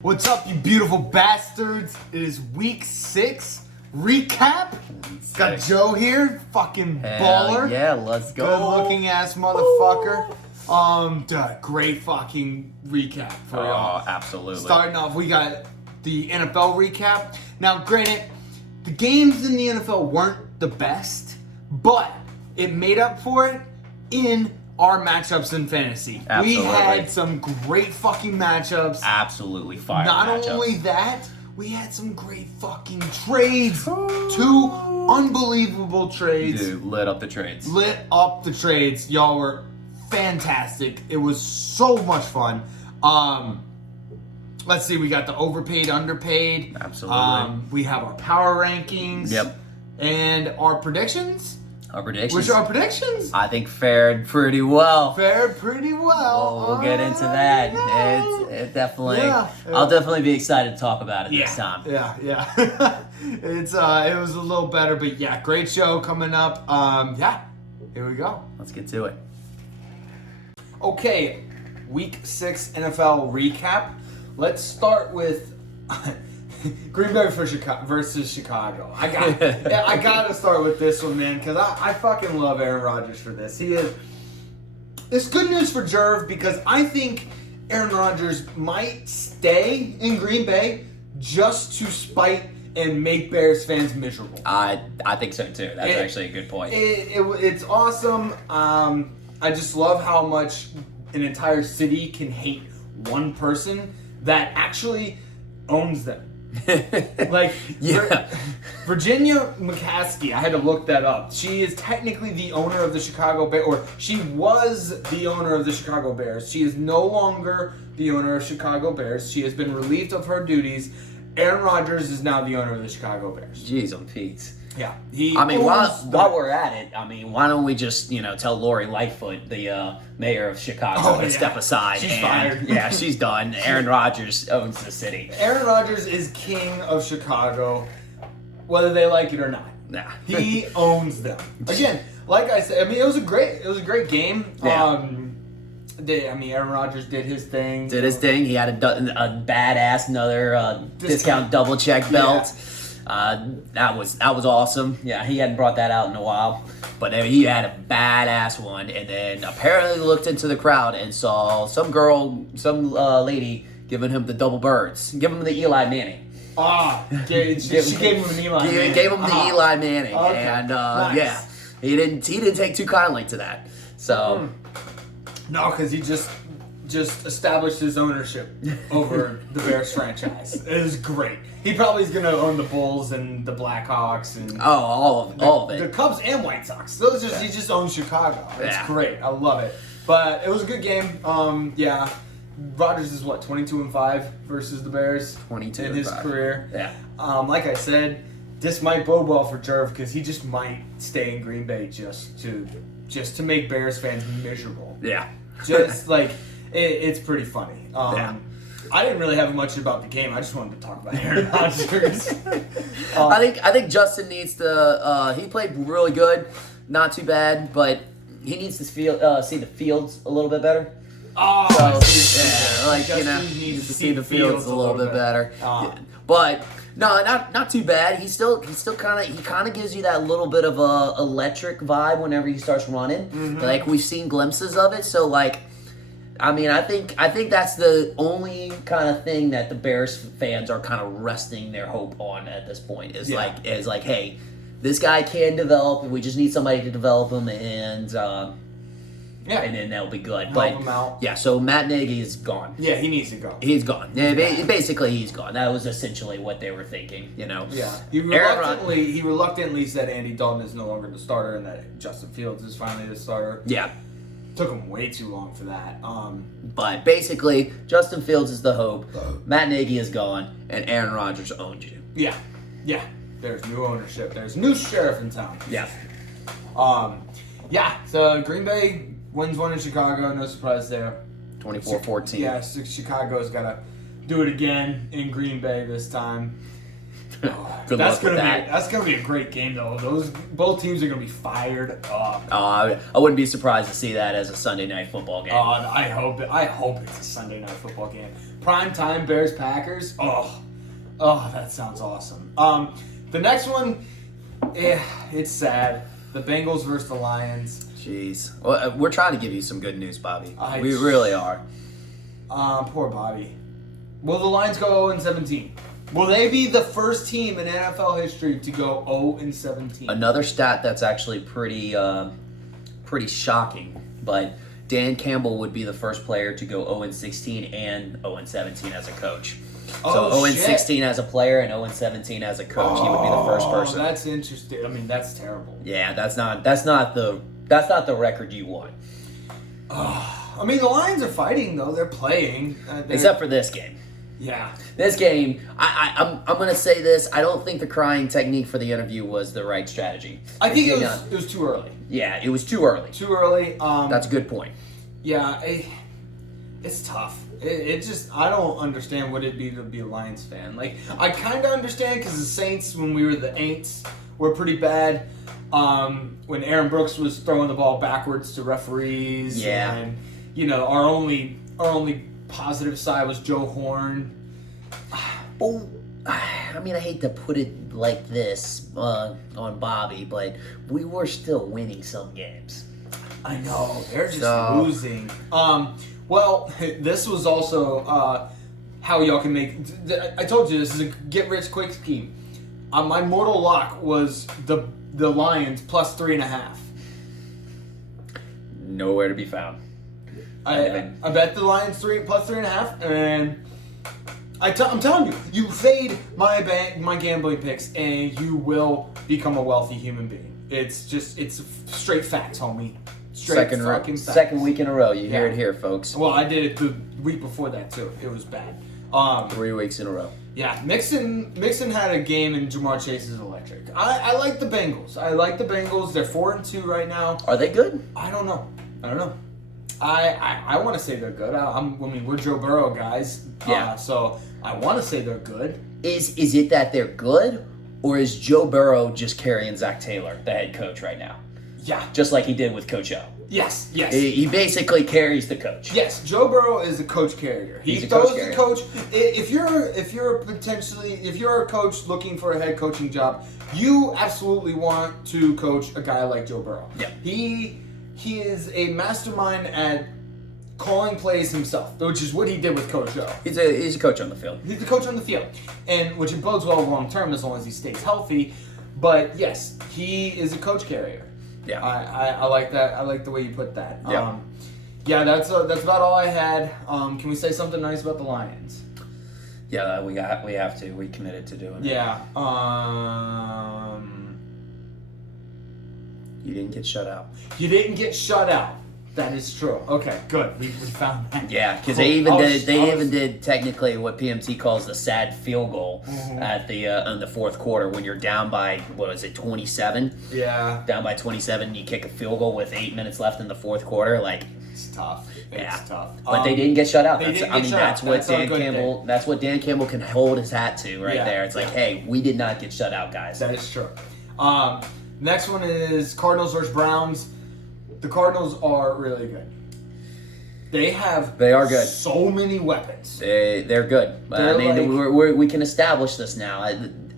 What's up, you beautiful bastards? It is week 6 recap. Got Joe here, fucking baller. Yeah, let's go. Good looking ass motherfucker. Great fucking recap for y'all. Oh, absolutely. Starting off, we got the NFL recap. Now, granted, the games in the NFL weren't the best, but it made up for it in our matchups in fantasy. Absolutely. We had some great fucking matchups. Absolutely fire Not matchups. only that, we had some great fucking trades. 2 unbelievable trades. Dude, lit up the trades. Lit up the trades. Y'all were fantastic. It was so much fun. Let's see, we got the overpaid, underpaid. Absolutely. We have our power rankings. Yep. And our predictions. Our predictions. Which are our predictions? I think fared pretty well. Fared pretty well. We'll get into that. It definitely. Yeah. I'll definitely be excited to talk about it this time. Yeah. It was a little better, but yeah, great show coming up. Here we go. Let's get to it. Okay, week 6 NFL recap. Let's start with Green Bay versus Chicago. I gotta start with this one, man, because I fucking love Aaron Rodgers for this. It's good news for Jerv because I think Aaron Rodgers might stay in Green Bay just to spite and make Bears fans miserable. I think so too. That's actually a good point. It's awesome. I just love how much an entire city can hate one person that actually owns them. Like, Yeah. Virginia McCaskey, I had to look that up. She is technically the owner of the Chicago Bears, or she was the owner of the Chicago Bears. She is no longer the owner of Chicago Bears. She has been relieved of her duties. Aaron Rodgers is now the owner of the Chicago Bears. Jeez on Pete. Yeah. While we're at it, why don't we just, tell Lori Lightfoot, the mayor of Chicago, to step aside. She's fired. Yeah, she's done. Aaron Rodgers owns the city. Aaron Rodgers is king of Chicago, whether they like it or not. Nah. He owns them. Again, like I said, it was a great game. Yeah. Aaron Rodgers did his thing. Did his thing. He had a badass another discount double check belt. That was awesome. Yeah, he hadn't brought that out in a while, but he had a badass one. And then apparently looked into the crowd and saw some lady giving him the double birds, giving him the Eli Manning. She gave him an Eli Manning. Gave him the Eli Manning, Okay. and Nice. yeah, he didn't take too kindly to that. So. No, because he just established his ownership over the Bears franchise. It was great. He probably is going to own the Bulls and the Blackhawks and all of it. The Cubs and White Sox. He just owns Chicago. It's great. I love it. But it was a good game. Rodgers is 22-5 versus the Bears 22 in his 5. career. Yeah. Like I said, this might bode well for Jerv because he just might stay in Green Bay just to make Bears fans miserable. Yeah. Just like it's pretty funny. I didn't really have much about the game. I just wanted to talk about Aaron Rodgers. I think Justin needs to. He played really good, not too bad, but he needs to see the fields a little bit better. Needs to see the fields a little bit better. But no, not too bad. He still kind of gives you that little bit of a electric vibe whenever he starts running. Mm-hmm. Like we've seen glimpses of it. So I think that's the only kind of thing that the Bears fans are kind of resting their hope on at this point. Is like, hey, this guy can develop. We just need somebody to develop him, and then that'll be good. Help him out. Yeah, so Matt Nagy is gone. Yeah, he needs to go. He's gone. Yeah, basically he's gone. That was essentially what they were thinking. Yeah. He reluctantly said Andy Dalton is no longer the starter and that Justin Fields is finally the starter. Yeah. Took him way too long for that. But basically, Justin Fields is the hope. Matt Nagy is gone, and Aaron Rodgers owns you. Yeah. There's new ownership. There's new sheriff in town. Yeah. So Green Bay wins one in Chicago. No surprise there. 24-14. Yeah, Chicago's got to do it again in Green Bay this time. Good luck with that. That's gonna be a great game, though. Both teams are gonna be fired up. I wouldn't be surprised to see that as a Sunday night football game. I hope it's a Sunday night football game. Prime time Bears Packers. Oh, that sounds awesome. The next one, it's sad. The Bengals versus the Lions. Jeez. Well, we're trying to give you some good news, Bobby. We really are. Poor Bobby. Will the Lions go 0-17? Will they be the first team in NFL history to go 0-17? Another stat that's actually pretty shocking, but Dan Campbell would be the first player to go 0-16 and 0-17 as a coach. So 0-16 as a player and 0-17 as a coach. He would be the first person. That's interesting. I mean, that's terrible. Yeah, that's not the record you want. I mean, the Lions are fighting though. They're playing. Except for this game. Yeah. This game, I'm gonna say this. I don't think the crying technique for the interview was the right strategy. I think it was too early. Yeah, it was too early. Too early. That's a good point. Yeah, it's tough. It just, I don't understand what it'd be to be a Lions fan. Like, I kind of understand because the Saints, when we were the Aints, were pretty bad. When Aaron Brooks was throwing the ball backwards to referees. Yeah. And, our only positive side was Joe Horn. Well, I mean, I hate to put it like this on Bobby, but we were still winning some games. I know, they're just losing. Well, this was also how y'all can make. I told you this is a get-rich-quick scheme. My mortal lock was the Lions plus 3.5. Nowhere to be found. I bet the Lions plus 3.5, and I'm telling you, you fade my gambling picks, and you will become a wealthy human being. It's straight facts, homie. Second week in a row. You hear it here, folks. Well, I did it the week before that too. It was bad. 3 weeks in a row. Yeah, Mixon had a game, and Jamar Chase is electric. I like the Bengals. They're 4-2 right now. Are they good? I don't know. I want to say they're good. I mean, we're Joe Burrow guys. Yeah. So I want to say they're good. Is it that they're good, or is Joe Burrow just carrying Zach Taylor, the head coach, right now? Yeah. Just like he did with Coach O. Yes. He basically carries the coach. Yes, Joe Burrow is a coach carrier. He throws the coach. If you're a coach looking for a head coaching job, you absolutely want to coach a guy like Joe Burrow. Yeah. He is a mastermind at calling plays himself, which is what he did with Coach O. He's a coach on the field. He's a coach on the field, and which it bodes well long term as long as he stays healthy. But yes, he is a coach carrier. Yeah, I like that. I like the way you put that. Yeah, that's about all I had. Can we say something nice about the Lions? Yeah, we have to. We committed to doing it. Yeah. You didn't get shut out. You didn't get shut out. That is true. Okay, good. We found that. Yeah, because they even did technically what PMT calls the sad field goal at the in the fourth quarter when you're down by 27. Yeah. Down by 27, you kick a field goal with 8 minutes left in the fourth quarter. Like, it's tough. It's tough. But they didn't get shut out. That's what Dan Campbell. That's what Dan Campbell can hold his hat to right there. It's like, hey, we did not get shut out, guys. That is true. Next one is Cardinals versus Browns. The Cardinals are really good. They are good. So many weapons. They're good. We can establish this now.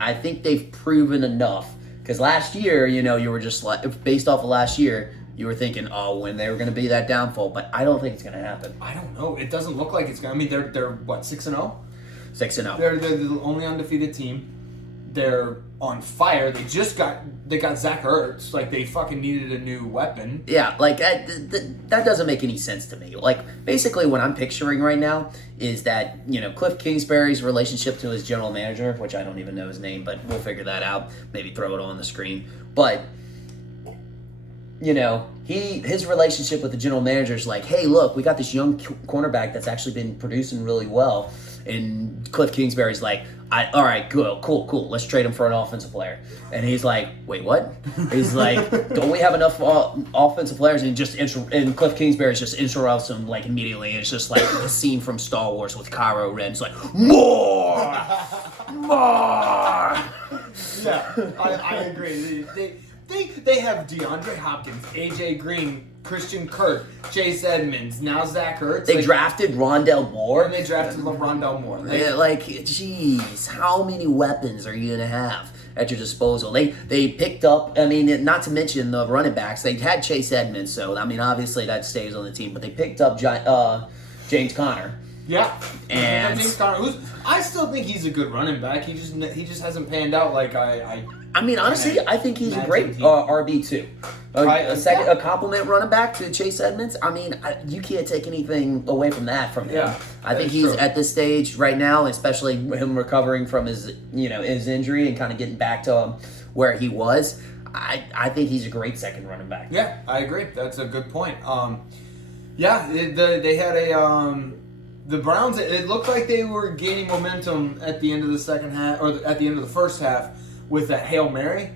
I think they've proven enough. Because last year, you were just like, based off of last year, you were thinking, when they were going to be that downfall. But I don't think it's going to happen. I don't know. It doesn't look like it's going to. I mean, they're what, 6-0? 6-0. They're the only undefeated team. They're on fire. They got Zach Ertz. Like, they fucking needed a new weapon. Yeah, like that doesn't make any sense to me. Like, basically what I'm picturing right now is that, Cliff Kingsbury's relationship to his general manager, which I don't even know his name, but we'll figure that out. Maybe throw it on the screen. But his relationship with the general manager is like, hey, look, we got this young cornerback that's actually been producing really well. And Cliff Kingsbury's like, all right, cool. Let's trade him for an offensive player. And he's like, wait, what? He's like, don't we have enough offensive players? And Cliff Kingsbury's just interrupts him like immediately. It's just like the scene from Star Wars with Kylo Ren. It's like, more. Yeah, I agree. They have DeAndre Hopkins, AJ Green, Christian Kirk, Chase Edmonds, now Zach Ertz. They drafted Rondell Moore. And they drafted Rondell Moore. Geez, how many weapons are you gonna have at your disposal? They picked up. I mean, not to mention the running backs. They had Chase Edmonds, so I mean, obviously that stays on the team. But they picked up James Conner. Yeah, and James Conner, I still think he's a good running back. He just hasn't panned out like I mean, honestly, I think he's a great RB2. A compliment running back to Chase Edmonds. I mean, you can't take anything away from that from him. Yeah, I think he's at this stage right now, especially him recovering from his injury and kind of getting back to where he was. I think he's a great second running back. Yeah, I agree. That's a good point. They had the Browns. It looked like they were gaining momentum at the end of the second half, or at the end of the first half, with that Hail Mary.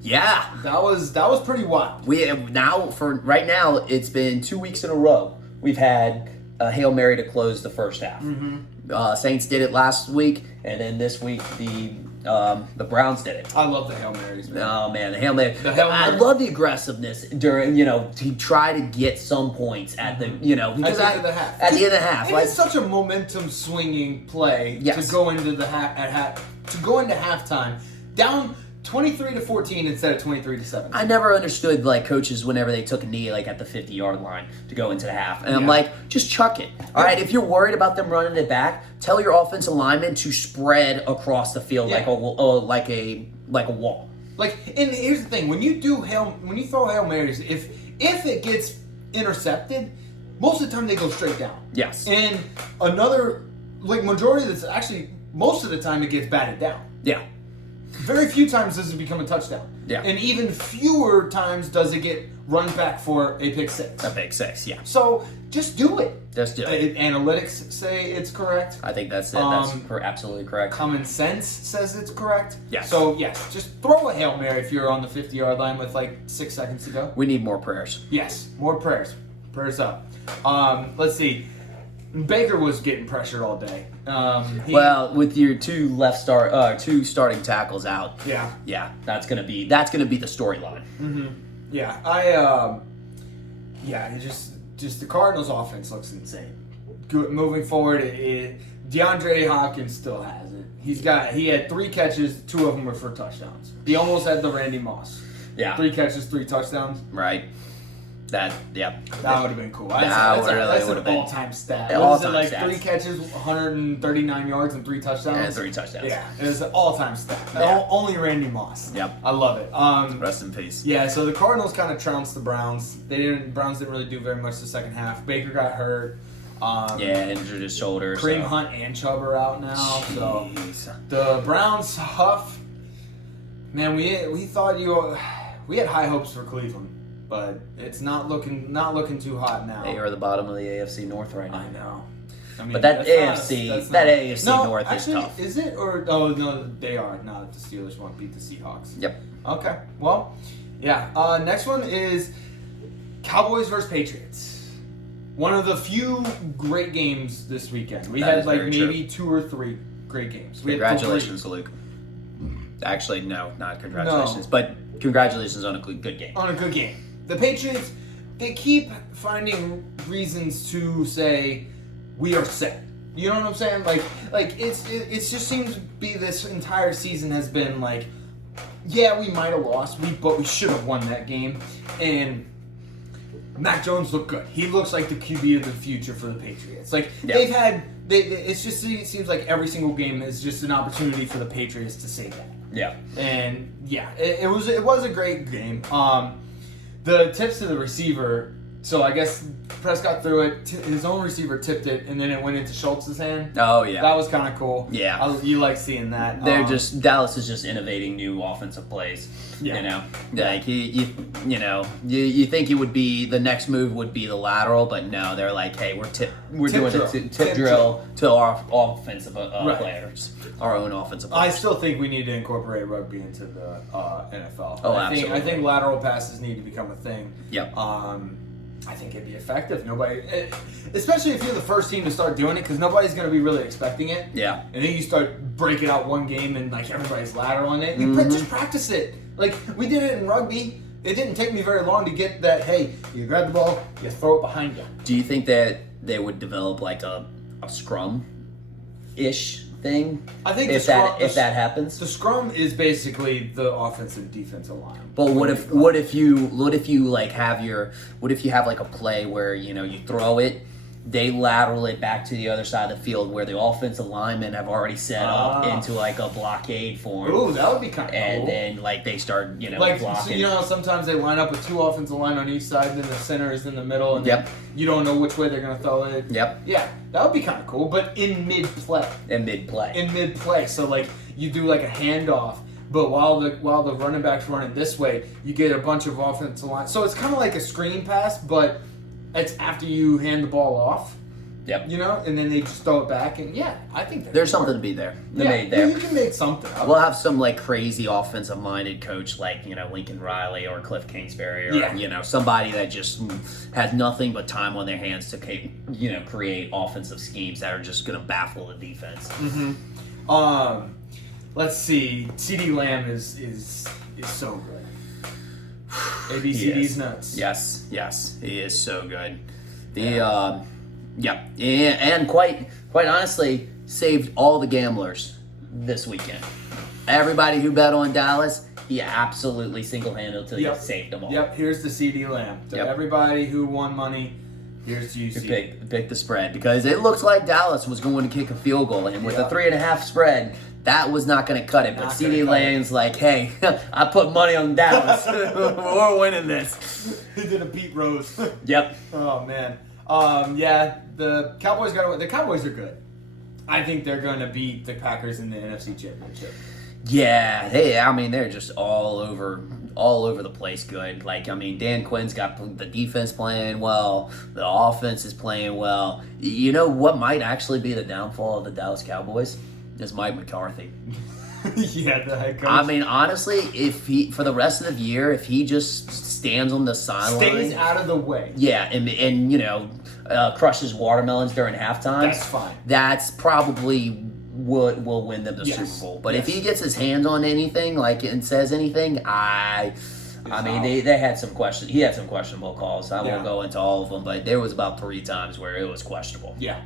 Yeah, that was pretty wild. Right now, it's been 2 weeks in a row. We've had a Hail Mary to close the first half. Mm-hmm. Saints did it last week, and then this week the Browns did it. I love the Hail Marys, man. Oh man, the Hail Mary. I love the aggressiveness during to try to get some points at the because at the end of the half. At the end of the half, it's such a momentum swinging play to go into the halftime down 23-14 instead of 23-7. I never understood coaches whenever they took a knee at the 50-yard line to go into the half, and I'm like, just chuck it. All right, if you're worried about them running it back, tell your offensive lineman to spread across the field like a wall. And here's the thing: when you throw Hail Marys, if it gets intercepted, most of the time they go straight down. Yes. And most of the time it gets batted down. Yeah. Very few times does it become a touchdown. Yeah. And even fewer times does it get run back for a pick six. A pick six, yeah. So just do it. Just do it. Analytics say it's correct. I think that's it. That's absolutely correct. Common sense says it's correct. Yes. So, yes, just throw a Hail Mary if you're on the 50-yard line with 6 seconds to go. We need more prayers. Yes, more prayers. Prayers up. Let's see. Baker was getting pressured all day. With your two starting tackles out. Yeah, that's gonna be the storyline. Mm-hmm. Yeah, just the Cardinals' offense looks insane. Good moving forward. DeAndre Hopkins still has it. He had 3 catches, 2 of them were for touchdowns. He almost had the Randy Moss. Yeah, 3 catches, 3 touchdowns. Right. That would have been cool. That's an all-time stat. All-time 3 catches, 139 yards, and 3 touchdowns? And 3 touchdowns. Yeah, it was an all-time stat. Yeah. Only Randy Moss. Yep. I love it. Rest in peace. Yeah, so the Cardinals kind of trounced the Browns. Browns didn't really do very much the second half. Baker got hurt. Injured his shoulder. Kareem Hunt and Chubb are out now. Jeez. So the Browns huff. Man, we thought we had high hopes for Cleveland. But it's not looking too hot now. They are at the bottom of the AFC North right now. I know. But that AFC North is tough. Is it? No, they are. Not the Steelers won't beat the Seahawks. Yep. Okay. Well, yeah. Next one is Cowboys versus Patriots. One of the few great games this weekend. We had maybe 2 or 3 great games. Congratulations, Luke. Actually, no, not congratulations, but congratulations on a good game. On a good game. The Patriots, they keep finding reasons to say, we are set. You know what I'm saying? It just seems to be this entire season has been we might have lost, but we should have won that game. And Mac Jones looked good. He looks like the QB of the future for the Patriots. It seems like every single game is just an opportunity for the Patriots to say that. Yeah. And it was a great game. The tips to the receiver. So I guess Prescott threw it. His own receiver tipped it, and then it went into Schultz's hand. Oh yeah, that was kind of cool. Yeah, you like seeing that. Dallas is just innovating new offensive plays. Yeah. You think it would be the next move would be the lateral, but no, they're like, hey, we're doing a tip drill to our offensive players, our own offensive players. I still think we need to incorporate rugby into the NFL. Oh, absolutely. I think lateral passes need to become a thing. Yep. I think it'd be effective. Especially if you're the first team to start doing it, because nobody's going to be really expecting it. Yeah. And then you start breaking out one game and like everybody's lateraling it. You just practice it. Like we did it in rugby. It didn't take me very long to get that. Hey, you grab the ball, you throw it behind you. Do you think that they would develop like a scrum-ish thing? I think if that happens. The scrum is basically the offensive defensive line. But what if you have like a play where you throw it, they lateral it back to the other side of the field where the offensive linemen have already set up into like a blockade form. Ooh, that would be kind of cool. And then like they start like blocking. So how sometimes they line up with two offensive line on each side, and then the center is in the middle, and Yep. then you don't know which way they're gonna throw it. Yep. Yeah, that would be kind of cool, but in mid play. In mid play. So like you do like a handoff. But while the running back's running this way, you get a bunch of offensive line. So it's kind of like a screen pass, but it's after you hand the ball off. Yep. And then they just throw it back, and I think there's something to be there. You can make something up. We'll have some like crazy offensive-minded coach like Lincoln Riley or Cliff Kingsbury or somebody that just has nothing but time on their hands to create offensive schemes that are just going to baffle the defense. Mm-hmm. Let's see. CD Lamb is so good. ABCD's nuts. Yes, he is so good. And quite honestly, saved all the gamblers this weekend. Everybody who bet on Dallas, he absolutely single-handedly saved them all. Yep, here's the CD Lamb. So everybody who won money, here's to you, CD. Pick the spread, because it looked like Dallas was going to kick a field goal, and with a 3.5 spread, that was not going to cut it. But CD Lamb's like, hey, I put money on Dallas. We're winning this. He did a Pete Rose. Yep. Oh, man. The Cowboys the Cowboys are good. I think they're going to beat the Packers in the NFC Championship. Yeah, they're just all over the place good. Dan Quinn's got the defense playing well, the offense is playing well. You know what might actually be the downfall of the Dallas Cowboys? Is Mike McCarthy. The head coach. Honestly, if he for the rest of the year, if he just stands on the sideline, stays out of the way. Yeah, and crushes watermelons during halftime. That's fine. That's probably what will win them the Super Bowl. But if he gets his hands on anything, and says anything, they had some questions. He had some questionable calls. I won't go into all of them, but there was about 3 times where it was questionable. Yeah.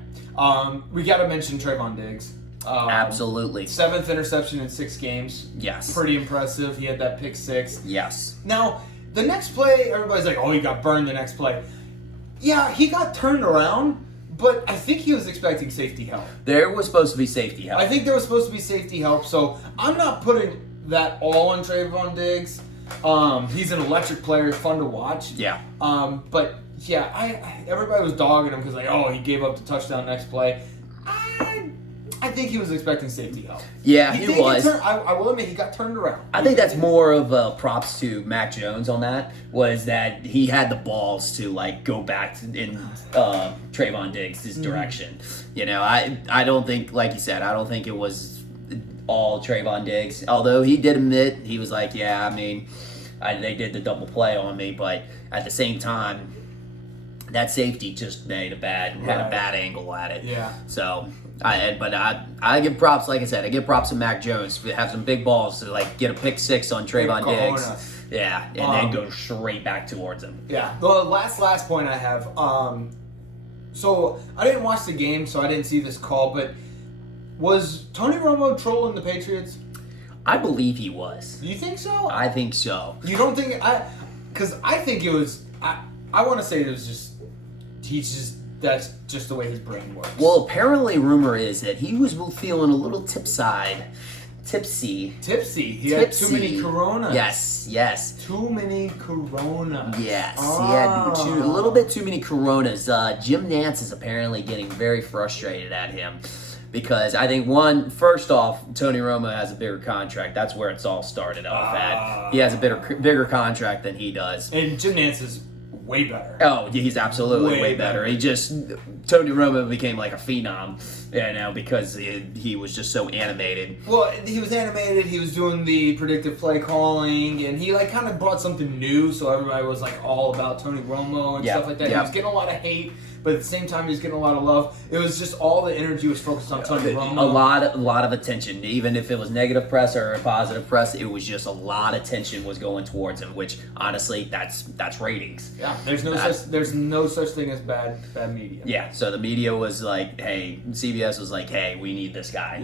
We got to mention Trayvon Diggs. Absolutely. 7th interception in 6 games. Yes. Pretty impressive. He had that pick 6. Yes. Now, the next play, everybody's like, oh, he got burned the next play. Yeah, he got turned around, but I think he was expecting safety help. There was supposed to be safety help. I think there was supposed to be safety help, so I'm not putting that all on Trayvon Diggs. He's an electric player, fun to watch. Yeah. But everybody was dogging him because he gave up the touchdown next play. I think he was expecting safety help. Yeah, he was. I will admit he got turned around. I think that's more of props to Mac Jones on that, was that he had the balls to go back in Trayvon Diggs' direction. I don't think, like you said, I don't think it was all Trayvon Diggs. Although he did admit, he was like, they did the double play on me, but at the same time, that safety just had a bad angle at it. Yeah. So, I give props, like I said, I give props to Mac Jones to have some big balls to get a pick 6 on Trayvon Diggs. Yeah, and then go straight back towards him. Yeah. The last point I have. So I didn't watch the game, so I didn't see this call, but was Tony Romo trolling the Patriots? I believe he was. You think so? I think so. You don't think because I think it was. I want to say it was just. That's just the way his brain works. Well, apparently, rumor is that he was feeling a little tipsy. He had too many Coronas. Yes. Too many Coronas. Yes, he had a little bit too many Coronas. Jim Nance is apparently getting very frustrated at him because I think first off, Tony Romo has a bigger contract. That's where it's all started off at. He has a bigger contract than he does. And Jim Nance is way better. Oh, he's absolutely way better. Tony Romo became like a phenom, because he was just so animated. Well, he was animated. He was doing the predictive play calling, and he like kind of brought something new. So everybody was like all about Tony Romo and stuff like that. He was getting a lot of hate, but at the same time, he was getting a lot of love. It was just all the energy was focused on Tony Romo. A lot of attention, even if it was negative press or positive press, it was just a lot of attention was going towards him. Which honestly, that's ratings. Yeah, there's no such thing as bad media. Yeah, so the media was like, hey, CBS was like, hey, we need this guy.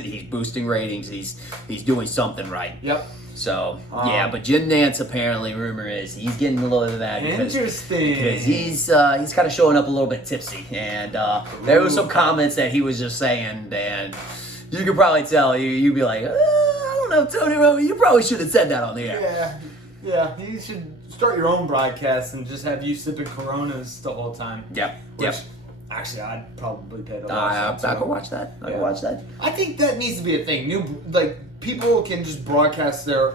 He's boosting ratings. He's doing something right. Yep. So but Jim Nance apparently, rumor is he's getting a little bit of that because he's kind of showing up a little bit tipsy, and there was some comments that he was just saying, and you could probably tell you'd be like, I don't know, Tony Romo, you probably should have said that on the air. Yeah, you should start your own broadcast and just have you sipping Coronas the whole time. Yep. Actually, I'd probably pay to I could watch that. I could watch that. I think that needs to be a thing. People can just broadcast their.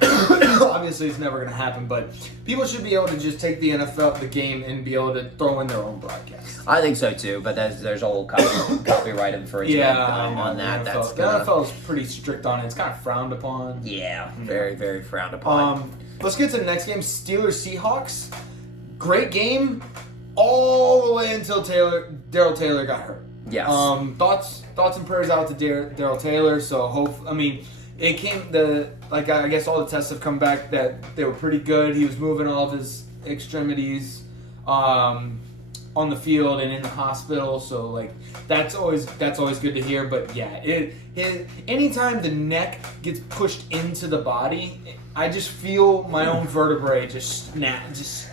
Obviously, it's never going to happen, but people should be able to just take the NFL, the game, and be able to throw in their own broadcast. I think so too, but there's a whole copyright infringement on that. The NFL is pretty strict on it. It's kind of frowned upon. Yeah, very, very frowned upon. Let's get to the next game. Steelers-Seahawks. Great game all the way until Darryl Taylor got hurt. Yes. Thoughts and prayers out to Darryl Taylor. So it came I guess all the tests have come back that they were pretty good. He was moving all of his extremities on the field and in the hospital. So that's always good to hear. But yeah, anytime the neck gets pushed into the body, I just feel my own vertebrae just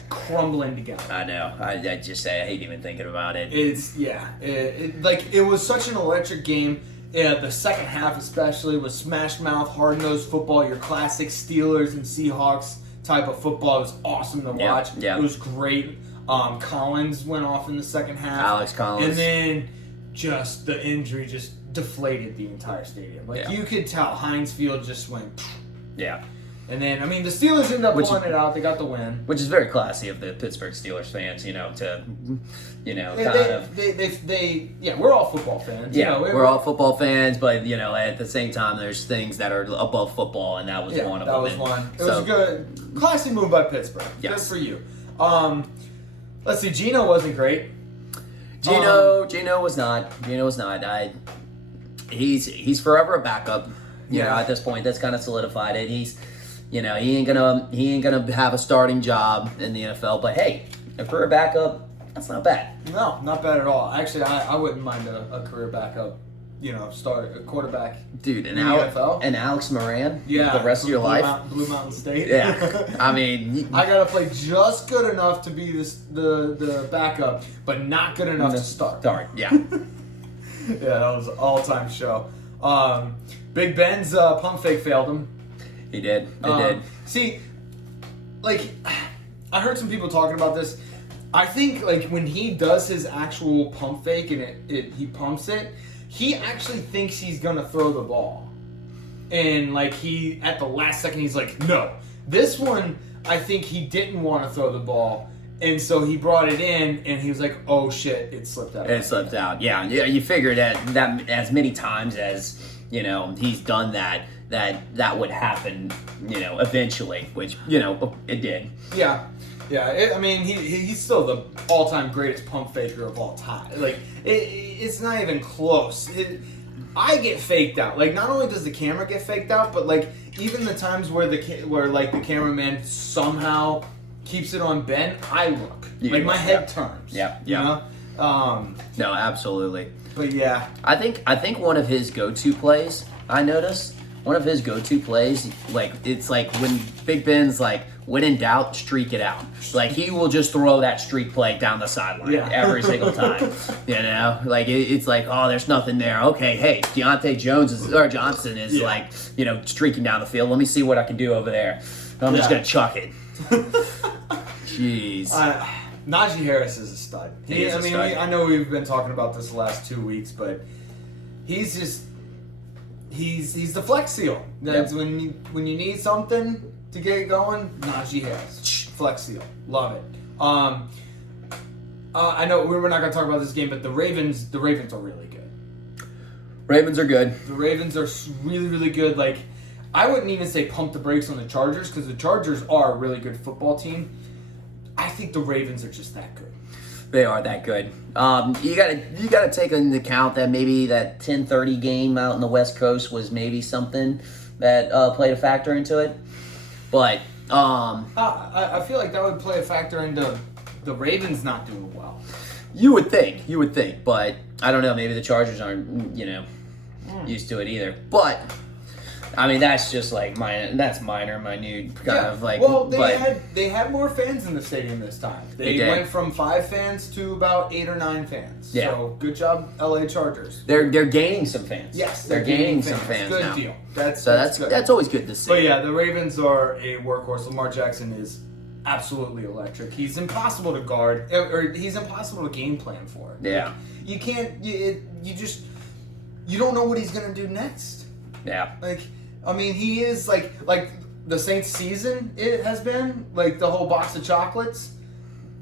crumbling together. I know. I just say I hate even thinking about it. It was such an electric game. Yeah, the second half especially was smash mouth, hard nosed football. Your classic Steelers and Seahawks type of football. It was awesome to watch. Yeah. It was great. Collins went off in the second half. Alex Collins. And then just the injury just deflated the entire stadium. You could tell Heinz Field just went. Yeah. And then, the Steelers ended up pulling it out. They got the win. Which is very classy of the Pittsburgh Steelers fans, we're all football fans. Yeah, we're all football fans, but, at the same time, there's things that are above football, and that was one of them. That was one. It was a good, classy move by Pittsburgh. Yes. Good for you. Let's see, Geno wasn't great. Geno was not. He's forever a backup. At this point, that's kind of solidified it. He ain't gonna have a starting job in the NFL. But hey, a career backup, that's not bad. No, not bad at all. Actually, I wouldn't mind a career backup. Start a quarterback. Dude, in the NFL. And Alex Moran. Yeah, the rest of your life. Blue Mountain State. Yeah, I gotta play just good enough to be the backup, but not good enough to start. Yeah. Yeah, that was an all-time show. Big Ben's pump fake failed him. He did. He did. See, I heard some people talking about this. I think when he does his actual pump fake and he pumps it, he actually thinks he's gonna throw the ball, and he at the last second he's like, no. This one, I think he didn't want to throw the ball. And so he brought it in, and he was like, "Oh shit, it slipped out." It slipped out. Yeah. You figure that as many times as he's done that would happen. Eventually, which it did. Yeah. He's still the all-time greatest pump faker of all time. It's not even close. I get faked out. Not only does the camera get faked out, but even the times where the cameraman somehow keeps it on Ben, I look. My head turns. Yeah. No, absolutely. But yeah. I think one of his go-to plays, it's when Big Ben's when in doubt, streak it out. He will just throw that streak play down the sideline every single time. It's oh, there's nothing there. Okay, hey, Johnson is streaking down the field. Let me see what I can do over there. I'm just gonna chuck it. Jeez. Najee Harris is a stud. I know we've been talking about this the last 2 weeks, but he's the flex seal. That's when you need something to get it going. Najee Harris, flex seal, love it. I know we're not going to talk about this game, but the Ravens are really good. Ravens are good. The Ravens are really, really good. Like, I wouldn't even say pump the brakes on the Chargers because the Chargers are a really good football team. I think the Ravens are just that good. They are that good. You gotta take into account that maybe that 10:30 game out in the West Coast was maybe something that played a factor into it. But I feel like that would play a factor into the Ravens not doing well. You would think, but I don't know. Maybe the Chargers aren't, used to it either. But I mean, that's just like minute kind of like. Well, they had more fans in the stadium this time. They did. went from 5 fans to about 8 or 9 fans. Yeah. So good job, LA Chargers. They're gaining some fans. Yes, they're gaining some fans Good now. deal. That's good. that's always good to see. But yeah, the Ravens are a workhorse. Lamar Jackson is absolutely electric. He's impossible to guard, or he's impossible to game plan for. Yeah. You can't. You don't know what he's gonna do next. Yeah. Like, I mean, he is like the Saints season. It has been like the whole box of chocolates.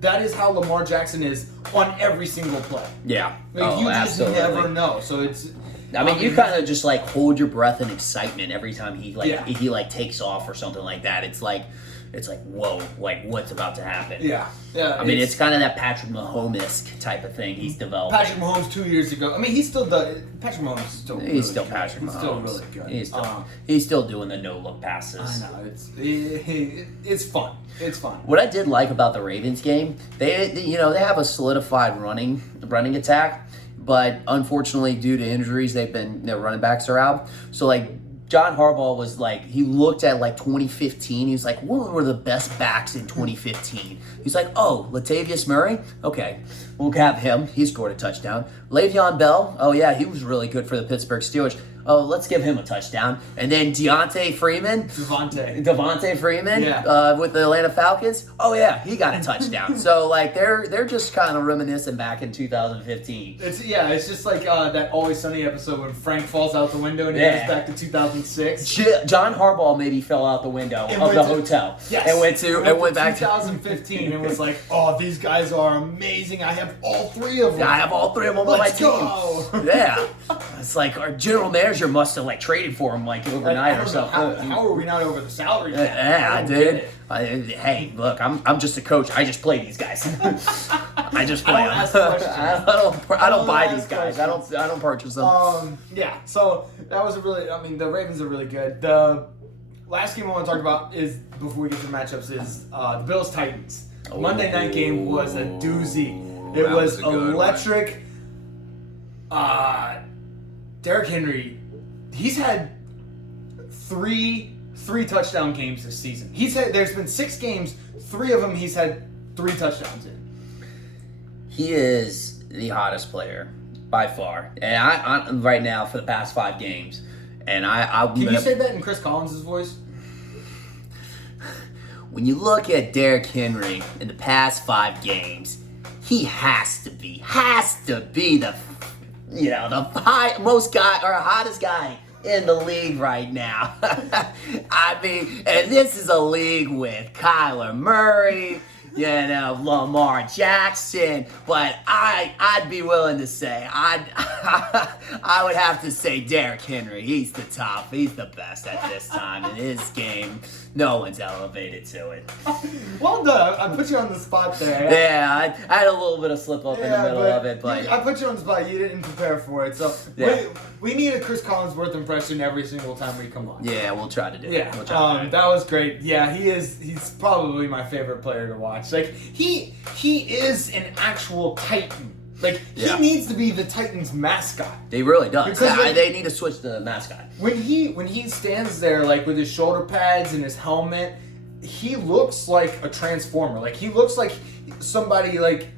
That is how Lamar Jackson is on every single play. Yeah. Like, you just absolutely. never know. So it's. I mean, you kind of just like hold your breath in excitement every time he takes off or something like that. It's like whoa, like what's about to happen? Yeah. I mean, it's kind of that Patrick Mahomes-esque type of thing he's developing. Patrick Mahomes 2 years ago. I mean, he's still Patrick Mahomes is still. He's still good. Patrick Mahomes. He's still really good. He's still doing the no-look passes. I know it's fun. It's fun. What I did like about the Ravens game, they have a solidified running attack, but unfortunately due to injuries, their running backs are out. So like John Harbaugh was like, he looked at like 2015. He was like, what were the best backs in 2015? He's like, oh, Latavius Murray? Okay, we'll have him. He scored a touchdown. Le'Veon Bell? Oh yeah, he was really good for the Pittsburgh Steelers. Oh, let's give him a touchdown. And then Devontae Freeman with the Atlanta Falcons. Oh yeah, he got a touchdown. So like they're just kind of reminiscing back in 2015. It's just like that Always Sunny episode when Frank falls out the window and he goes back to 2006. John Harbaugh maybe fell out the window of the hotel. Yes. And went back to 2015 and was like, oh, these guys are amazing. I have all 3 of them. I have all 3 of them on my team. Go. Yeah. It's like our general manager must have like traded for him like overnight or something. How are we not over the salary cap? Yeah, dude. Hey, look, I'm just a coach. I just play these guys. I just play them. I don't buy these guys. I don't purchase them. Yeah. So that was the Ravens are really good. The last game I want to talk about is before we get to the matchups is the Bills Titans. Monday night game was a doozy. It was electric. Derrick Henry, he's had three touchdown games this season. There's been 6 games, 3 of them he's had 3 touchdowns in. He is the hottest player by far, and I right now for the past 5 games, and Can you say that in Chris Collins' voice? When you look at Derrick Henry in the past 5 games, he has to be the hottest guy in the league right now. I mean, and this is a league with Kyler Murray, Lamar Jackson, but I'd be willing to say I would have to say Derrick Henry. He's the top. He's the best at this time in his game. No one's elevated to it. Well done. I put you on the spot there. Yeah, I had a little bit of slip up in the middle of it, but I put you on the spot. You didn't prepare for it, so we need a Chris Collinsworth impression every single time we come on. Yeah, we'll try to do it. Yeah, that was great. Yeah, he's probably my favorite player to watch. Like he is an actual Titan. Like, he needs to be the Titans' mascot. He really does. They need to switch the mascot. When he stands there, like, with his shoulder pads and his helmet, he looks like a transformer. Like, he looks like somebody, like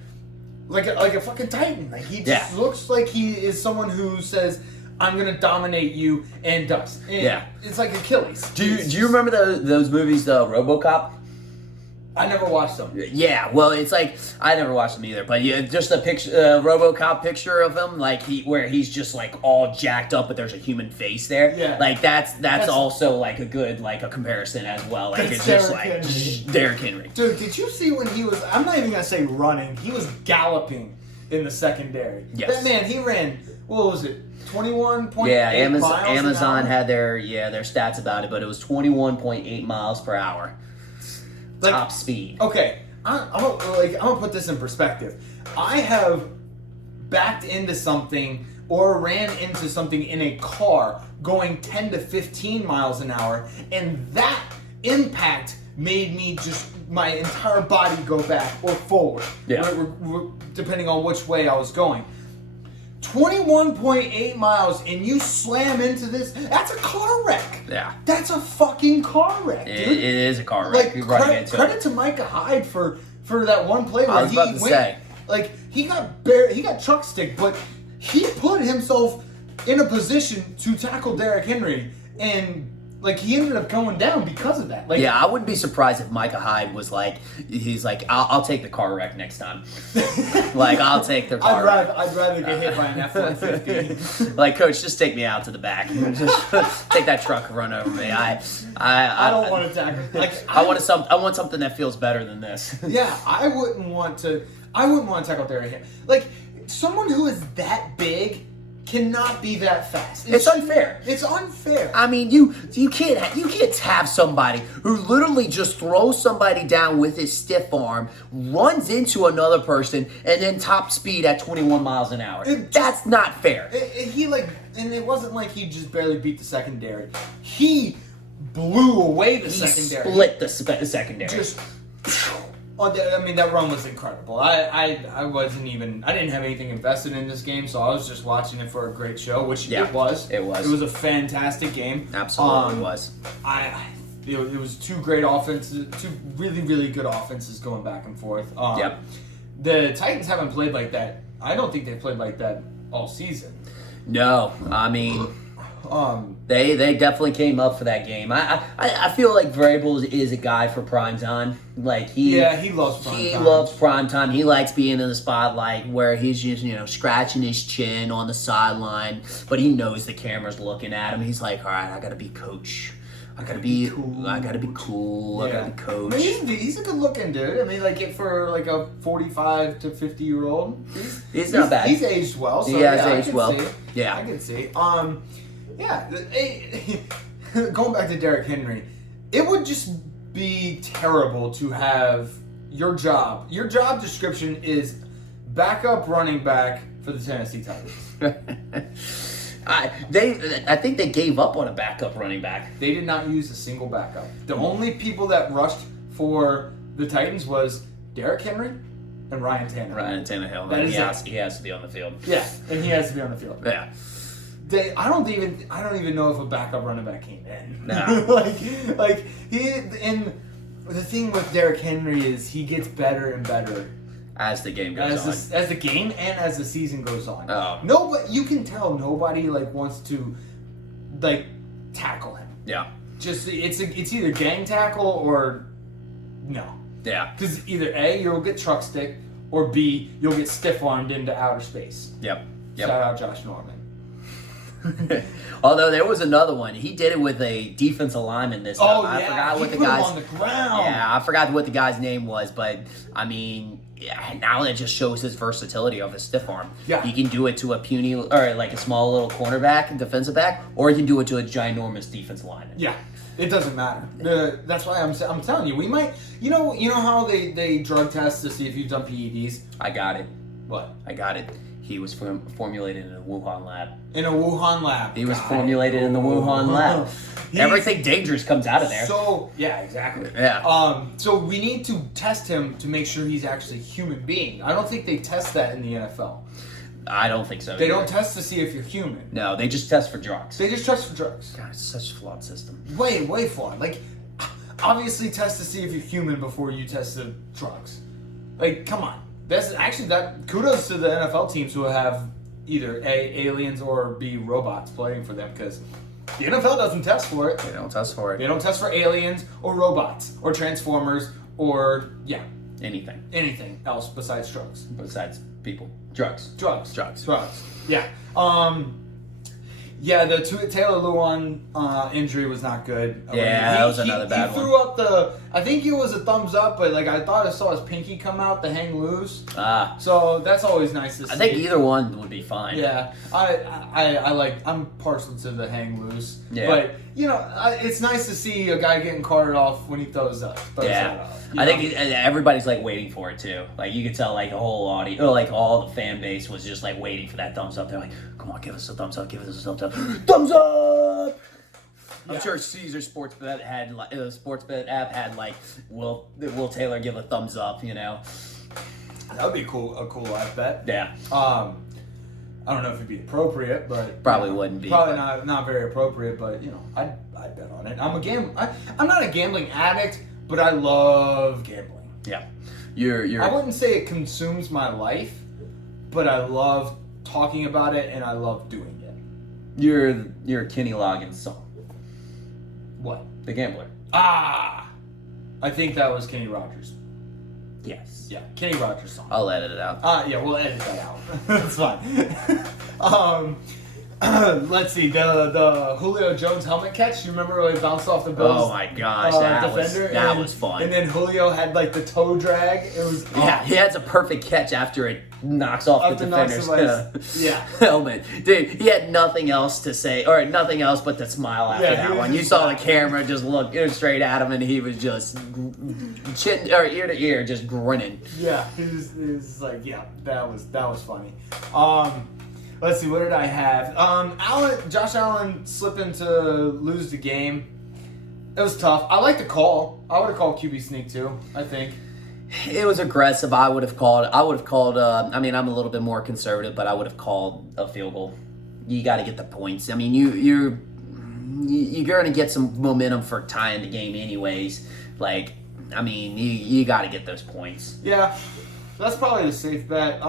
a fucking Titan. Like, he just looks like he is someone who says, I'm going to dominate you, and does. And it's like Achilles. Do you remember those movies, RoboCop? I never watched them. Yeah, well, it's like I never watched him either, but yeah, just a picture, RoboCop picture of him, like where he's just like all jacked up, but there's a human face there. Yeah, like that's also like a good like a comparison as well. Like it's just like Derrick Henry. Dude, did you see when he was? I'm not even gonna say running. He was galloping in the secondary. Yes. That man, he ran. What was it? 21.8 Yeah, miles Amazon an hour? had their stats about it, but it was 21.8 miles per hour. Like, top speed. Okay, I'm gonna put this in perspective. I have backed into something or ran into something in a car going 10 to 15 miles an hour, and that impact made me just my entire body go back or forward, depending on which way I was going. 21.8 miles and you slam into this, that's a car wreck. Yeah. That's a fucking car wreck, dude. It is a car wreck. Like, credit to Micah Hyde for that one play where he went, like he got truck stick, but he put himself in a position to tackle Derrick Henry, and like he ended up going down because of that. Like, yeah, I wouldn't be surprised if Micah Hyde was like, he's like, I'll take the car wreck next time. Like, I'll take the car wreck. I'd rather get hit by an F-150. Like, coach, just take me out to the back. Just take that truck and run over me. I don't want to tackle. Like, I want something that feels better than this. Yeah, I wouldn't want to tackle Derrick Henry. Like, someone who is that big cannot be that fast. It's unfair. It's unfair. I mean, you can't have somebody who literally just throws somebody down with his stiff arm, runs into another person, and then top speed at 21 miles an hour. That's not fair. And it wasn't like he just barely beat the secondary. He blew away the secondary. Split the secondary. Just. Oh, I mean, that run was incredible. I didn't have anything invested in this game, so I was just watching it for a great show, which it was. It was. It was a fantastic game. Absolutely was. It was two great offenses, two really, really good offenses going back and forth. Yep. The Titans haven't played like that. I don't think they played like that all season. No, I mean, they definitely came up for that game. I feel like Vrabel is a guy for prime time. Like he loves prime time. He loves prime time. He likes being in the spotlight where he's just scratching his chin on the sideline, but he knows the camera's looking at him. He's like, all right, I gotta be coach. I gotta be cool. I gotta be coach. I mean, he's a good looking dude. I mean, for a 45 to 50-year-old, he's not bad. He's aged well. So he has aged well. Yeah, I can see. Going back to Derrick Henry, it would just be terrible to have your job. Your job description is backup running back for the Tennessee Titans. I think they gave up on a backup running back. They did not use a single backup. The only people that rushed for the Titans was Derrick Henry and Ryan Tannehill. Ryan Tannehill. He has to be on the field. Yeah, and he has to be on the field. Yeah. I don't even know if a backup running back came in. No. The thing with Derrick Henry is he gets better and better as the game goes on. As the game and as the season goes on. Oh. You can tell nobody wants to tackle him. Yeah. Just it's either gang tackle or no. Yeah. Because either A, you'll get truck stick, or B, you'll get stiff armed into outer space. Yep. Shout out Josh Norman. Although there was another one, he did it with a defensive lineman this time. I forgot what the guy's on the ground. Yeah, I forgot what the guy's name was, but I mean, now it just shows his versatility of his stiff arm. Yeah, he can do it to a puny or a small little cornerback and defensive back, or he can do it to a ginormous defensive lineman. Yeah. It doesn't matter. That's why I'm telling you, we might. You know how they drug test to see if you've done PEDs. I got it. What? I got it. He was formulated in a Wuhan lab. In a Wuhan lab. He was formulated in the Wuhan lab. Everything dangerous comes out of there. So yeah, exactly. Yeah. So we need to test him to make sure he's actually a human being. I don't think they test that in the NFL. I don't think so. They don't test to see if you're human. No, they just test for drugs. They just test for drugs. God, it's such a flawed system. Way flawed. Obviously test to see if you're human before you test the drugs. Come on. That's actually kudos to the NFL teams who have either A, aliens, or B, robots playing for them, because the NFL doesn't test for it. They don't test for it. They don't test for aliens or robots or transformers or anything else besides drugs. besides people. Drugs. Drugs. Yeah. Yeah, the Taylor Lewan injury was not good. That was another bad one. He threw up I think it was a thumbs up, but like I thought I saw his pinky come out to hang loose. So that's always nice to see. I think either one would be fine. Yeah, I'm partial to the hang loose. Yeah. But it's nice to see a guy getting carted off when he throws that. I think everybody's like waiting for it too. Like you could tell, like the whole audience, or like all the fan base was just like waiting for that thumbs up. They're like, "Come on, give us a thumbs up! Give us a thumbs up! Thumbs up!" I'm sure Caesar Sportsbet had like Sportsbet app had like, "Will Taylor give a thumbs up?" That would be a cool live bet. Yeah. I don't know if it'd be appropriate, but probably wouldn't be. Probably not very appropriate, but I'd bet on it. I'm not a gambling addict, but I love gambling. Yeah. I wouldn't say it consumes my life, but I love talking about it and I love doing it. You're Kenny Loggins' son. What? The gambler. I think that was Kenny Rogers. Yes. Yeah, Kenny Rogers' song. I'll edit it out. Yeah, we'll edit that out. That's fine. Let's see, the Julio Jones helmet catch. You remember when he bounced off the Bills? Oh my gosh, that was fun. And then Julio had like the toe drag. It was he has a perfect catch after it knocks off the defender's helmet. Dude, he had nothing else to say, or nothing else but to smile after that one. You saw the camera just look straight at him, and he was just ear to ear, just grinning. Yeah, he was like, that was funny. Let's see, what did I have? Josh Allen slipping to lose the game. It was tough. I like the call. I would have called QB sneak too, I think. It was aggressive. I would have called, I mean, I'm a little bit more conservative, but I would have called a field goal. You got to get the points. I mean, you're going to get some momentum for tying the game anyways. Like, I mean, you got to get those points. Yeah, that's probably the safe bet.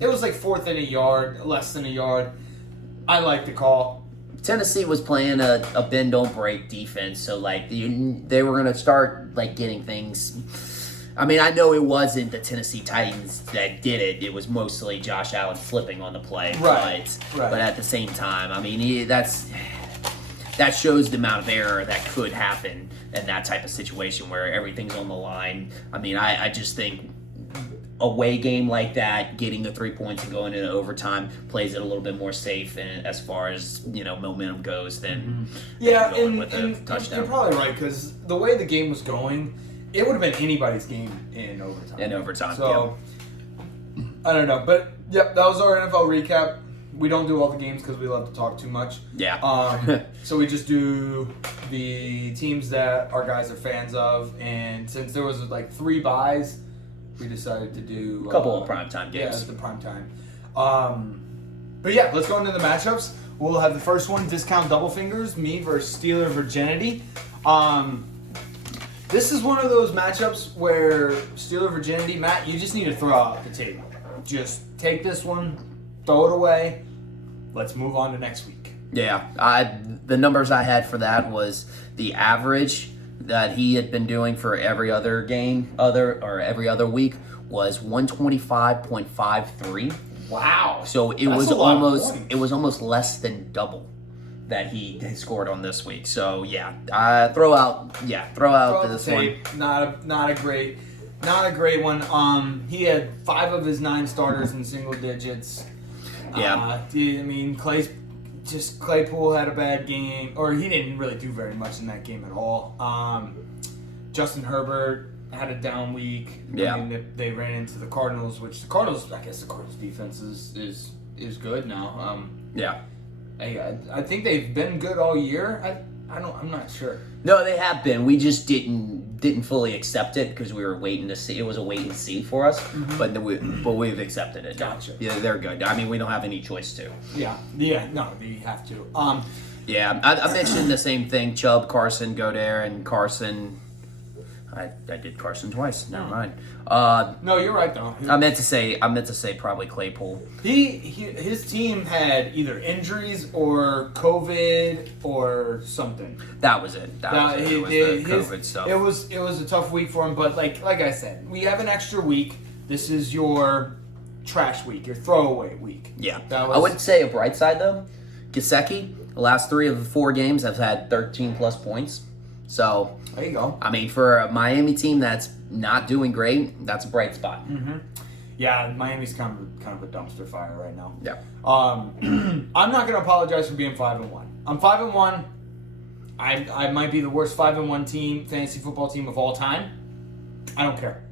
It was like fourth and a yard, less than a yard. I like the call. Tennessee was playing a bend don't break defense, so like they were gonna start like getting things. I mean, I know it wasn't the Tennessee Titans that did it. It was mostly Josh Allen flipping on the play. Right. But at the same time, I mean, that shows the amount of error that could happen in that type of situation where everything's on the line. I mean, I just think away game like that, getting the 3 points and going into overtime plays it a little bit more safe, and as far as momentum goes, than going with a touchdown. You're probably right, because the way the game was going, it would have been anybody's game in overtime. So I don't know, but yep, that was our NFL recap. We don't do all the games because we love to talk too much. Yeah. So we just do the teams that our guys are fans of, and since there was like 3 buys, we decided to do a couple of primetime games. Yeah, the primetime. But yeah, let's go into the matchups. We'll have the first one, discount double fingers, me versus Steeler Virginity. This is one of those matchups where Steeler Virginity, Matt, you just need to throw out the table. Just take this one, throw it away. Let's move on to next week. Yeah, the numbers I had for that was the average that he had been doing for every other game, every other week, was 125.53. Wow! So it was almost less than double that he scored on this week. So yeah, throw out this one. Not a great one. He had 5 of his 9 starters in single digits. Yeah. I mean, Claypool had a bad game, or he didn't really do very much in that game at all. Justin Herbert had a down week. Yeah. I mean, they ran into the Cardinals, which I guess the Cardinals defense is good now. Yeah. I think they've been good all year. I'm not sure. No, they have been. We just didn't fully accept it because we were waiting to see. It was a wait and see for us, but we've accepted it. Gotcha. Yeah, they're good. I mean, we don't have any choice to. Yeah. No, you have to. Yeah, I mentioned the same thing. Chubb, Carson, Goddard, and Carson. I did Carson twice. Never mind. No, you're right though. I meant to say probably Claypool. His team had either injuries or COVID or something. That was it. It was the COVID stuff. It was a tough week for him, but like I said, we have an extra week. This is your trash week, your throwaway week. Yeah. I would say a bright side though. Gesicki, the last 3 of the 4 games have had 13 plus points. So there you go. I mean, for a Miami team that's not doing great, that's a bright spot. Mm-hmm. Yeah, Miami's kind of a dumpster fire right now. Yeah. I'm not going to apologize for being 5-1. I'm 5-1. I might be the worst 5-1 team, fantasy football team of all time. I don't care.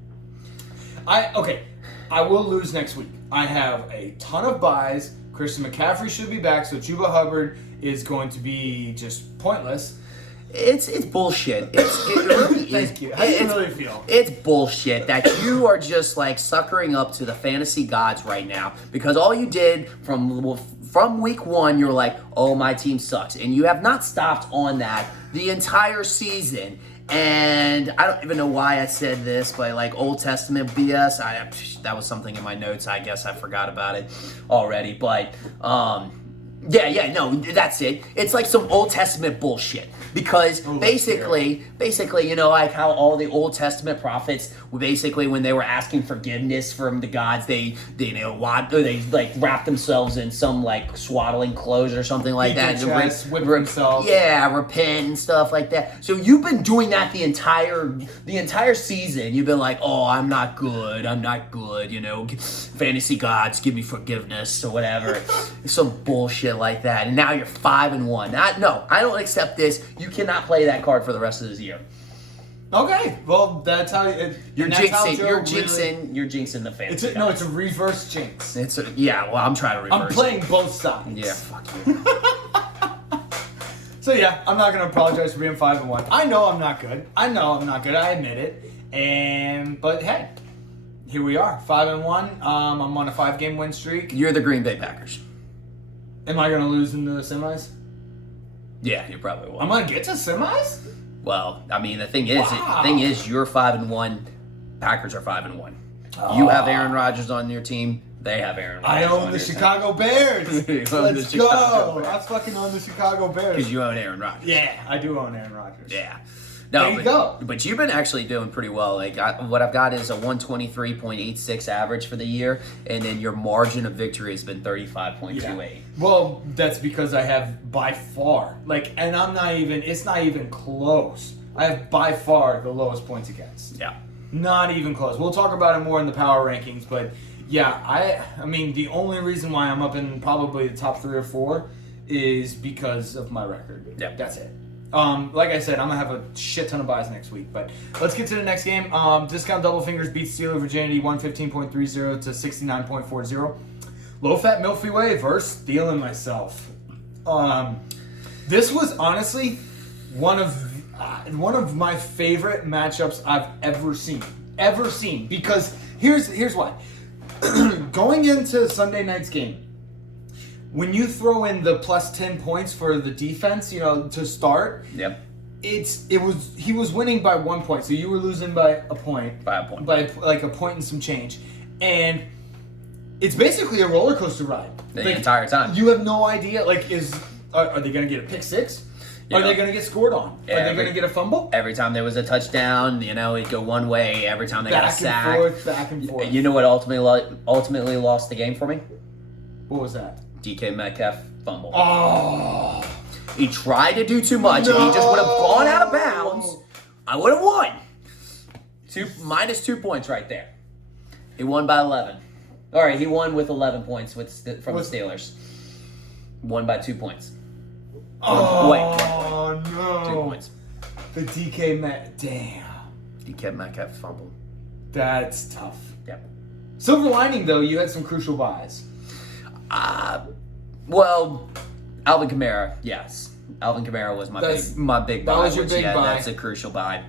I will lose next week. I have a ton of buys. Christian McCaffrey should be back, so Chuba Hubbard is going to be just pointless. It's bullshit. It really is. Thank you. How do you really feel? It's bullshit that you are just like suckering up to the fantasy gods right now because all you did from week 1, you're like, oh, my team sucks. And you have not stopped on that the entire season. And I don't even know why I said this, but like Old Testament BS, that was something in my notes. I guess I forgot about it already. But no, that's it. It's like some Old Testament bullshit. Because basically, you know, like how all the Old Testament prophets, basically when they were asking forgiveness from the gods, they like wrapped themselves in some like swaddling clothes or something like that. Whip themselves. Yeah, repent and stuff like that. So you've been doing that the entire season. You've been like, oh, I'm not good, you know, fantasy gods, give me forgiveness or whatever. Some bullshit like that. And now you're 5-1. I don't accept this. You cannot play that card for the rest of this year. Okay, well that's how you're jinxing. You're jinxing the fantasy. It's a reverse jinx. Well, I'm trying to reverse. I'm playing both sides. Yeah, fuck you. So yeah, I'm not gonna apologize for being 5-1. I know I'm not good. I admit it. But hey, here we are, 5-1. I'm on a 5-game win streak. You're the Green Bay Packers. Am I gonna lose in the semis? Yeah, you probably will. I'm gonna get to semis? Well, I mean, the thing is, you're 5-1. Packers are 5-1. You have Aaron Rodgers on your team. They have Aaron Rodgers. I own the Chicago Bears. Let's go. I fucking own the Chicago Bears. Because you own Aaron Rodgers. Yeah, I do own Aaron Rodgers. Yeah. No, there you go. But you've been actually doing pretty well. Like what I've got is a 123.86 average for the year, and then your margin of victory has been 35.28. Yeah. Well, that's because I have by far, and it's not even close. I have by far the lowest points against. Yeah. Not even close. We'll talk about it more in the power rankings, but yeah, I mean, the only reason why I'm up in probably the top 3 or 4 is because of my record. Yeah. That's it. Like I said, I'm going to have a shit ton of buys next week. But let's get to the next game. Discount Double Fingers beats Steeler Virginity 115.30 to 69.40. Low Fat Milky Way versus Stealing Myself. This was honestly one of my favorite matchups I've ever seen. Because here's why. Going into Sunday night's game, when you throw in the plus 10 points for the defense, you know, to start, yep. He was winning by 1 point, so you were losing by a point. By like a point and some change. And it's basically a roller coaster ride. The entire time. You have no idea, are they going to get a pick six? Yeah. Are they going to get scored on? Are they going to get a fumble? Every time there was a touchdown, you know, it'd go one way. Every time they got a sack. Back and forth. You know what ultimately lost the game for me? What was that? DK Metcalf fumble. Oh. He tried to do too much. If he just would have gone out of bounds, I would have won. Minus 2 points right there. He won by 11. All right, he won with 11 points from the Steelers. Won by 2 points. Oh, no. 2 points. The DK Damn. DK Metcalf fumble. That's tough. Yep. Silver lining, though, you had some crucial buys. Well, Alvin Kamara, yes. Alvin Kamara was my big buy. That was your big buy. That's a crucial buy.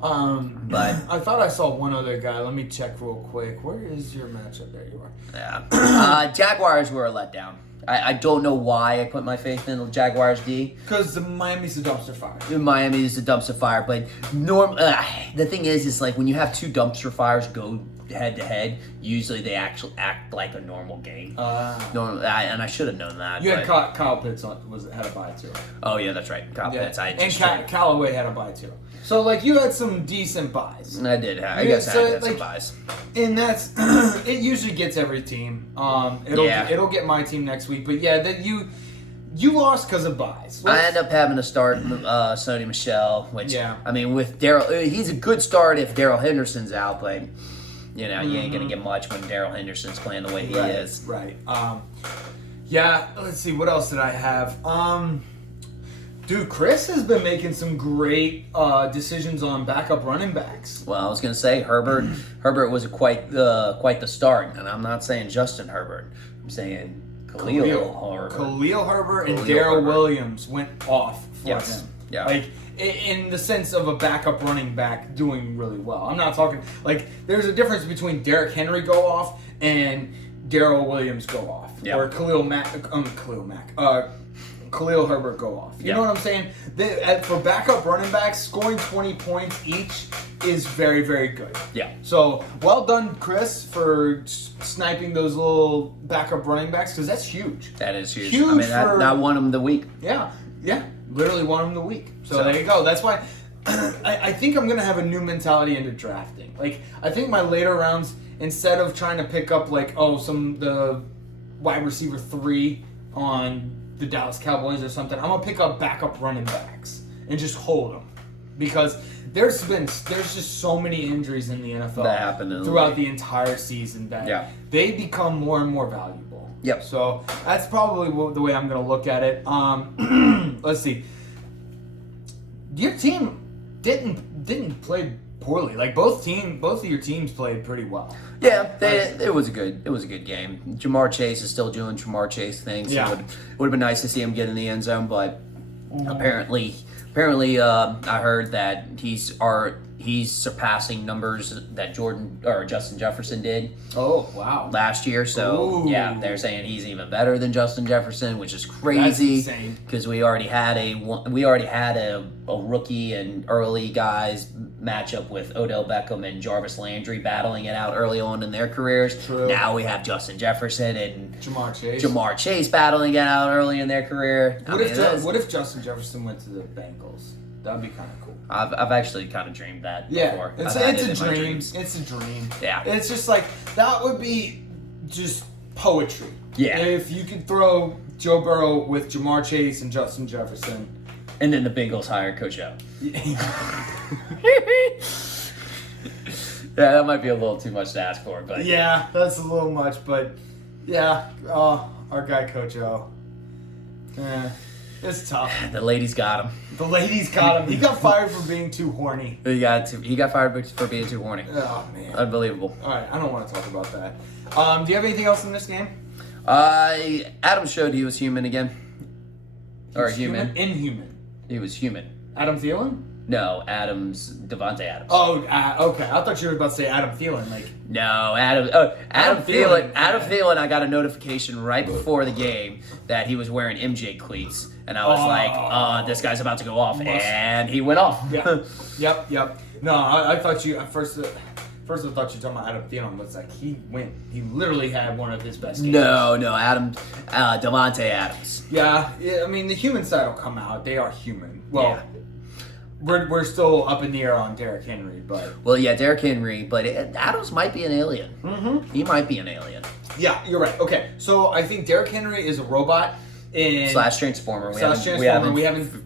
But I thought I saw one other guy. Let me check real quick. Where is your matchup? There you are. Yeah. Jaguars were a letdown. I don't know why I put my faith in the Jaguars D. Because Miami's a dumpster fire. Miami is a dumpster fire, but the thing is like when you have two dumpster fires go head to head, usually they actually act like a normal game. And I should have known that. You had Kyle Pitts had a bye too. Oh yeah, that's right. Kyle Pitts. Callaway had a bye too. So like you had some decent buys. I did. I guess I had some buys. And that's it. Usually gets every team. It'll get my team next week. But yeah, that you lost because of buys. I end up having to start Sony Michel, which I mean with Daryl, he's a good start if Daryl Henderson's out, but. You ain't gonna get much when Daryl Henderson's playing the way he is. Right. Let's see. What else did I have? Dude, Chris has been making some great decisions on backup running backs. Well, I was gonna say Herbert. Herbert was quite the start, and I'm not saying Justin Herbert. I'm saying Khalil Herbert and Darrell Williams went off for him. Yeah. Like in the sense of a backup running back doing really well. I'm not talking like there's a difference between Derrick Henry go off and Darrell Williams go off, or Khalil Herbert go off. You know what I'm saying? For backup running backs, scoring 20 points each is very, very good. Yeah. So well done, Chris, for sniping those little backup running backs because that's huge. That is huge. I mean, that won him the week. Yeah. Literally won him the week. So there you go. That's why I think I'm going to have a new mentality into drafting. Like, I think my later rounds, instead of trying to pick up, like, the wide receiver 3 on the Dallas Cowboys or something, I'm going to pick up backup running backs and just hold them. Because there's just so many injuries in the NFL that happen throughout the entire season that they become more and more valuable. Yep. So that's probably the way I'm going to look at it. Let's see. Your team didn't play poorly. Like both of your teams played pretty well. Yeah, it was a good game. Jamar Chase is still doing Jamar Chase things. Yeah. It would have been nice to see him get in the end zone, but apparently, I heard that he's surpassing numbers that Justin Jefferson did. Oh wow! Last year, so they're saying he's even better than Justin Jefferson, which is crazy because we already had a rookie and early guys matchup with Odell Beckham and Jarvis Landry battling it out early on in their careers. True. Now we have Justin Jefferson and Jamar Chase battling it out early in their career. What if Justin Jefferson went to the Bengals? That would be kind of cool. I've actually kind of dreamed that before. It's a dream. It's a dream. Yeah. It's just like, that would be just poetry. Yeah. If you could throw Joe Burrow with Jamar Chase and Justin Jefferson. And then the Bengals hired Coach O. Yeah, that might be a little too much to ask for, but... Yeah, that's a little much, but... Yeah, our guy Coach O. It's tough. The ladies got him. The ladies got him. He got fired for being too horny. He got fired for being too horny. Oh, man. Unbelievable. All right, I don't want to talk about that. Do you have anything else in this game? Adam showed he was human again. Human? Inhuman. He was human. Adam Thielen? No, Devontae Adams. Oh, okay. I thought you were about to say Adam Thielen. No, Adam Thielen. Adam Thielen. I got a notification right before the game that he was wearing MJ cleats, and I was like, "This guy's about to go off," and he went off. Yeah. Yep. No, I thought you at first. First, I thought you were talking about Adam Thielen. But it's like he literally had one of his best games. No, Devontae Adams. Yeah. I mean, the human side will come out. They are human. Well. We're still up in the air on Derrick Henry, but... Well, yeah, Derrick Henry, but Adams might be an alien. Mm-hmm. He might be an alien. Yeah, you're right. Okay, so I think Derrick Henry is a robot / transformer. We haven't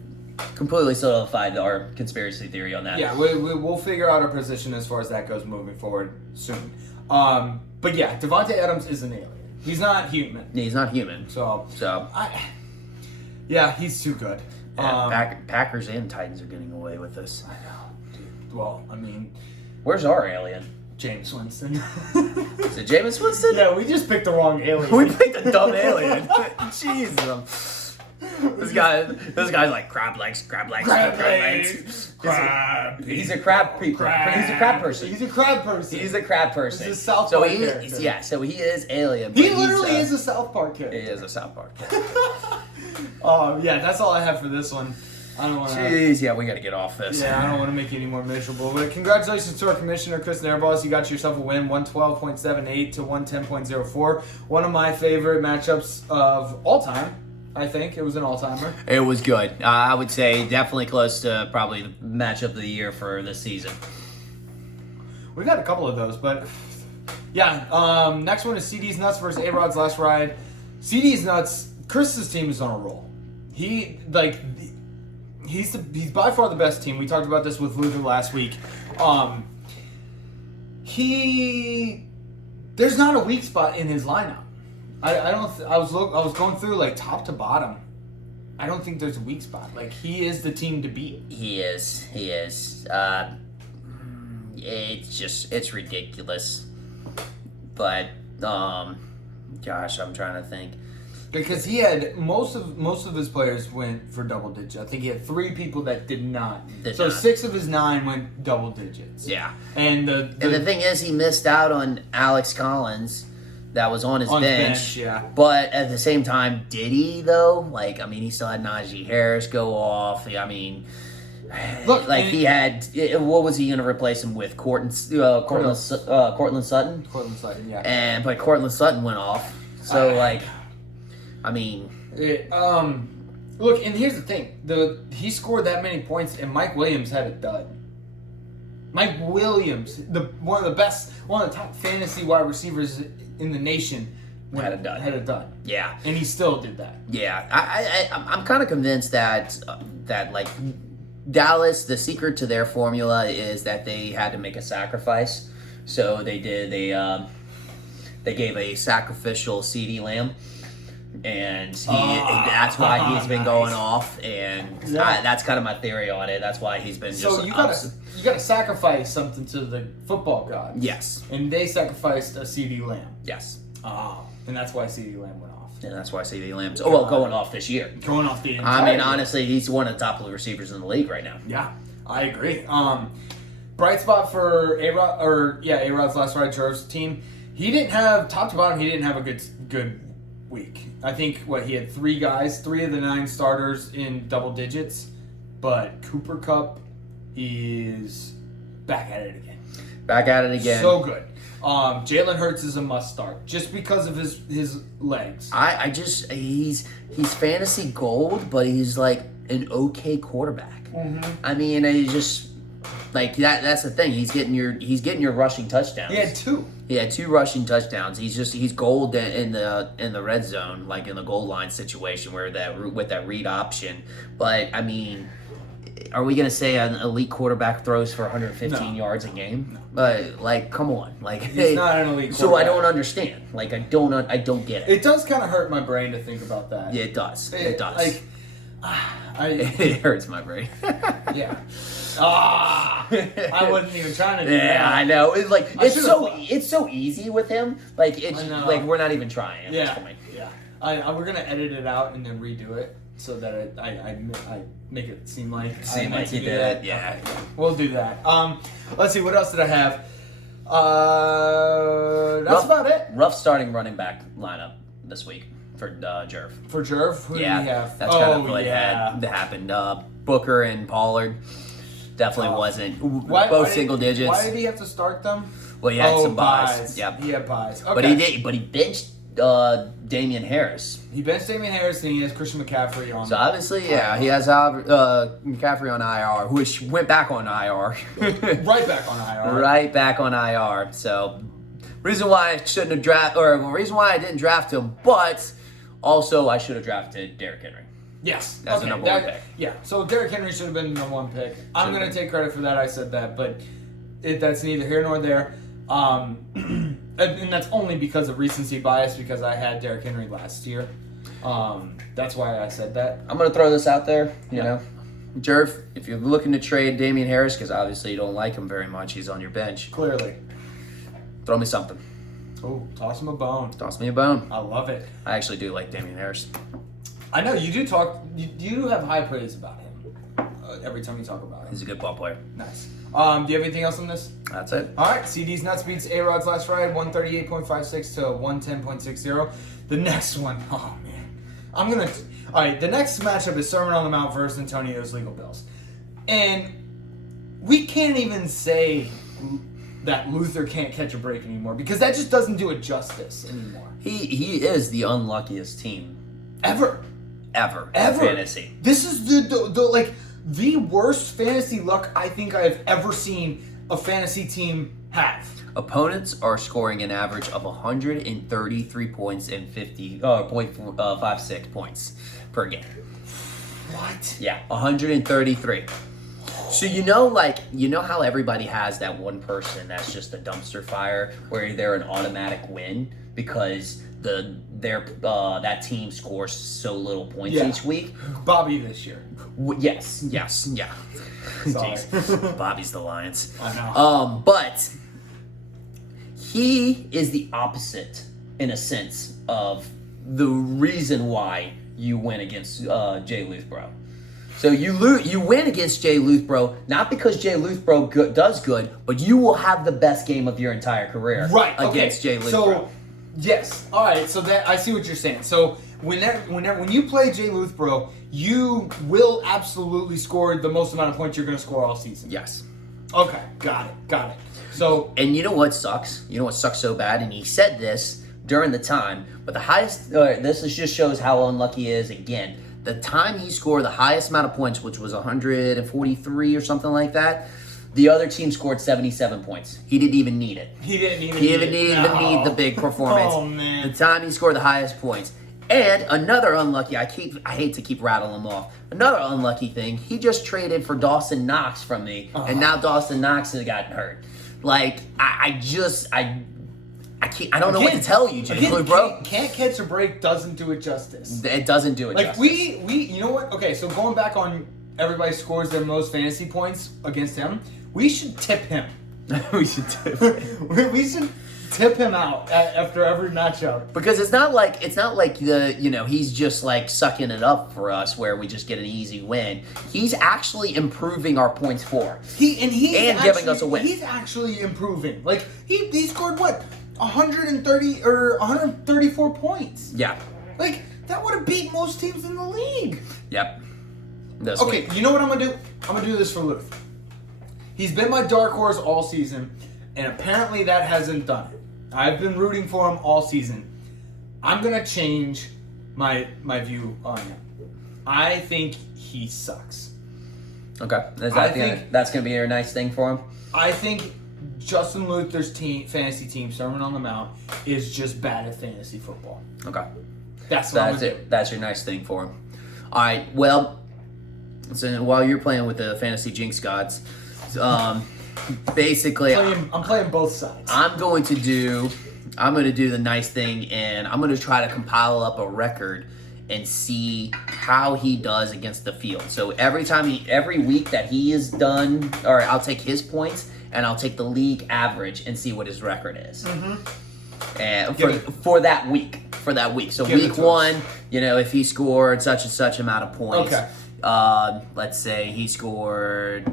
completely solidified our conspiracy theory on that. Yeah, we'll figure out our position as far as that goes moving forward soon. But yeah, Devontae Adams is an alien. He's not human. Yeah, he's not human. So he's too good. Yeah, Packers and Titans are getting away with this. I know, dude. Well, I mean... Where's our alien? James Winston. Is it Jameis Winston? Yeah, we just picked the wrong alien. We picked a dumb alien. Jeez. This guy's like crab legs. He's a crab person. He's a crab person. He's a crab person. He's a crab person. He's a South Park character. Yeah, so he is alien. He literally is a South Park character. He is a South Park. Oh yeah, that's all I have for this one. I don't want to. Jeez, yeah, we got to get off this. Yeah, I don't want to make you any more miserable. But congratulations to our commissioner, Chris Nairboss. You got yourself a win, 112.78 to 110.04. One of my favorite matchups of all time. I think it was an all-timer. It was good. I would say definitely close to probably the matchup of the year for this season. We've had a couple of those, but yeah. Next one is CD's Nuts versus A-Rod's Last Ride. CD's Nuts. Chris's team is on a roll. He's by far the best team. We talked about this with Luther last week. There's not a weak spot in his lineup. I was going through like top to bottom. I don't think there's a weak spot. Like he is the team to beat. He is. It's ridiculous. But gosh, I'm trying to think. Because he had most of his players went for double digits. I think he had 3 people that did not. 6 of his 9 went double digits. Yeah. And the thing is, he missed out on Alex Collins, that was on his bench. Yeah. But at the same time, did he though? Like, I mean, he still had Najee Harris go off. I mean, look, like he had. What was he going to replace him with? Cortland Sutton. Cortland Sutton, yeah. But Cortland Sutton went off. So I mean, look, and here's the thing: he scored that many points, and Mike Williams had a dud. Mike Williams, one of the top fantasy wide receivers in the nation, had a dud. Yeah, and he still did that. Yeah, I'm kind of convinced that like Dallas, the secret to their formula is that they had to make a sacrifice. So they did. They gave a sacrificial CeeDee Lamb. And that's why he's been going off, and that's kind of my theory on it. That's why he's been just. So you gotta sacrifice something to the football gods. Yes. And they sacrificed a CeeDee Lamb. Yes. And that's why CeeDee Lamb went off. And that's why CeeDee Lamb's going off this year. Going off the entire year. Honestly, he's one of the top receivers in the league right now. Yeah, I agree. Bright spot for A-Rod's Last Ride Jerv's team. He didn't have top to bottom. He didn't have a good week. I think he had 3 guys, 3 of the 9 starters in double digits, but Cooper Kupp is back at it again. So good. Jalen Hurts is a must start just because of his legs. He's fantasy gold, but he's like an okay quarterback. Mm-hmm. I mean, he just like that. That's the thing. He's getting your rushing touchdowns. He had 2. He had 2 rushing touchdowns. He's gold in the red zone, like in the goal line situation where with that read option. But I mean, are we gonna say an elite quarterback throws for 115 yards a game? No. But like, come on, like he's not an elite quarterback. So I don't understand. Like I don't get it. It does kind of hurt my brain to think about that. Yeah, it does. It does. Like, it hurts my brain. Yeah. I wasn't even trying to do that. Yeah, I know. It's like it's so easy with him. Like it's like we're not even trying at this point. Yeah. We're gonna edit it out and then redo it so that I make it seem like you did it. Yeah. Okay. We'll do that. Let's see. What else did I have? That's about it. Rough starting running back lineup this week for Jerv. For Jerv, who do we have? That's kind of what had happened. Booker and Pollard. Definitely wasn't. Both single digits. Why did he have to start them? Well, he had some buys. Yep. He had buys. Okay. But he benched Damian Harris. He benched Damian Harris and he has Christian McCaffrey on. So obviously, he has McCaffrey on IR, which went back on IR. Right back on IR. Right back on IR. So reason why I shouldn't have drafted, or reason why I didn't draft him, but also I should have drafted Derrick Henry. Yes. That's the number 1 pick. Yeah. So Derrick Henry should have been the number 1 pick. I'm going to take credit for that. I said that, but that's neither here nor there. And that's only because of recency bias because I had Derrick Henry last year. That's why I said that. I'm going to throw this out there. You know, Jerv, if you're looking to trade Damian Harris, because obviously you don't like him very much, he's on your bench. Clearly. Throw me something. Oh, toss him a bone. Toss me a bone. I love it. I actually do like Damian Harris. I know you do talk. You do have high praise about him every time you talk about him. He's a good ball player. Nice. Do you have anything else on this? That's it. All right. CD's Nuts beats A-Rod's last ride, 138.56 to 110.60. The next one, oh man, all right, the next matchup is Sermon on the Mount versus Antonio's Legal Bills. And we can't even say that Luther can't catch a break anymore because that just doesn't do it justice anymore. He is the unluckiest team Ever. in fantasy. This is the worst fantasy luck I think I've ever seen a fantasy team have. Opponents are scoring an average of 133 points and 50.56 points per game. What? Yeah, 133. So you know how everybody has that one person that's just a dumpster fire where they're an automatic win because that team scores so little points each week. Bobby this year. Yes, yeah. Sorry. Jeez. Bobby's the Lions. I know. But he is the opposite in a sense of the reason why you win against Jay Luthbro. So you win against Jay Luthbro not because Jay Luthbro does good, but you will have the best game of your entire career against Jay Luthbro. So yes, all right. So that I see what you're saying. So when you play Jay Luthbro, you will absolutely score the most amount of points you're going to score all season. Yes. Okay, got it. So and you know what sucks? You know what sucks so bad? And he said this during the time, but the highest. This just shows how unlucky he is again. The time he scored the highest amount of points, which was 143 or something like that, the other team scored 77 points. He didn't even need it. He didn't even need the big performance. Oh, man. The time he scored the highest points. And another unlucky, I hate to keep rattling them off. Another unlucky thing, he just traded for Dawson Knox from me, and now Dawson Knox has gotten hurt. Like, I don't know what to tell you, Jay, bro. Can't catch a break doesn't do it justice. It doesn't do it justice. Like we you know what? Okay, so going back on everybody scores their most fantasy points against him, we should tip him. We should tip him. We should tip him out after every matchup. Because it's not like he's just like sucking it up for us where we just get an easy win. He's actually improving our points for. He's giving us a win. He's actually improving. Like he scored what? 130 or 134 points. Yeah. Like that would have beat most teams in the league. Yep. Okay, you know what I'm gonna do? I'm gonna do this for Luth. He's been my dark horse all season, and apparently that hasn't done it. I've been rooting for him all season. I'm gonna change my view on him. I think he sucks. Okay. That's gonna be a nice thing for him? I think Justin Luther's fantasy team, Sermon on the Mount, is just bad at fantasy football. Okay. That's what I'm gonna do. That's your nice thing for him. All right. Well, so while you're playing with the fantasy jinx gods, basically, I'm playing both sides. I'm going to do the nice thing, and I'm going to try to compile up a record and see how he does against the field. So every week that he is done, or I'll take his points and I'll take the league average and see what his record is. Mm-hmm. And for that week. So week one, if he scored such and such amount of points. Okay. Let's say he scored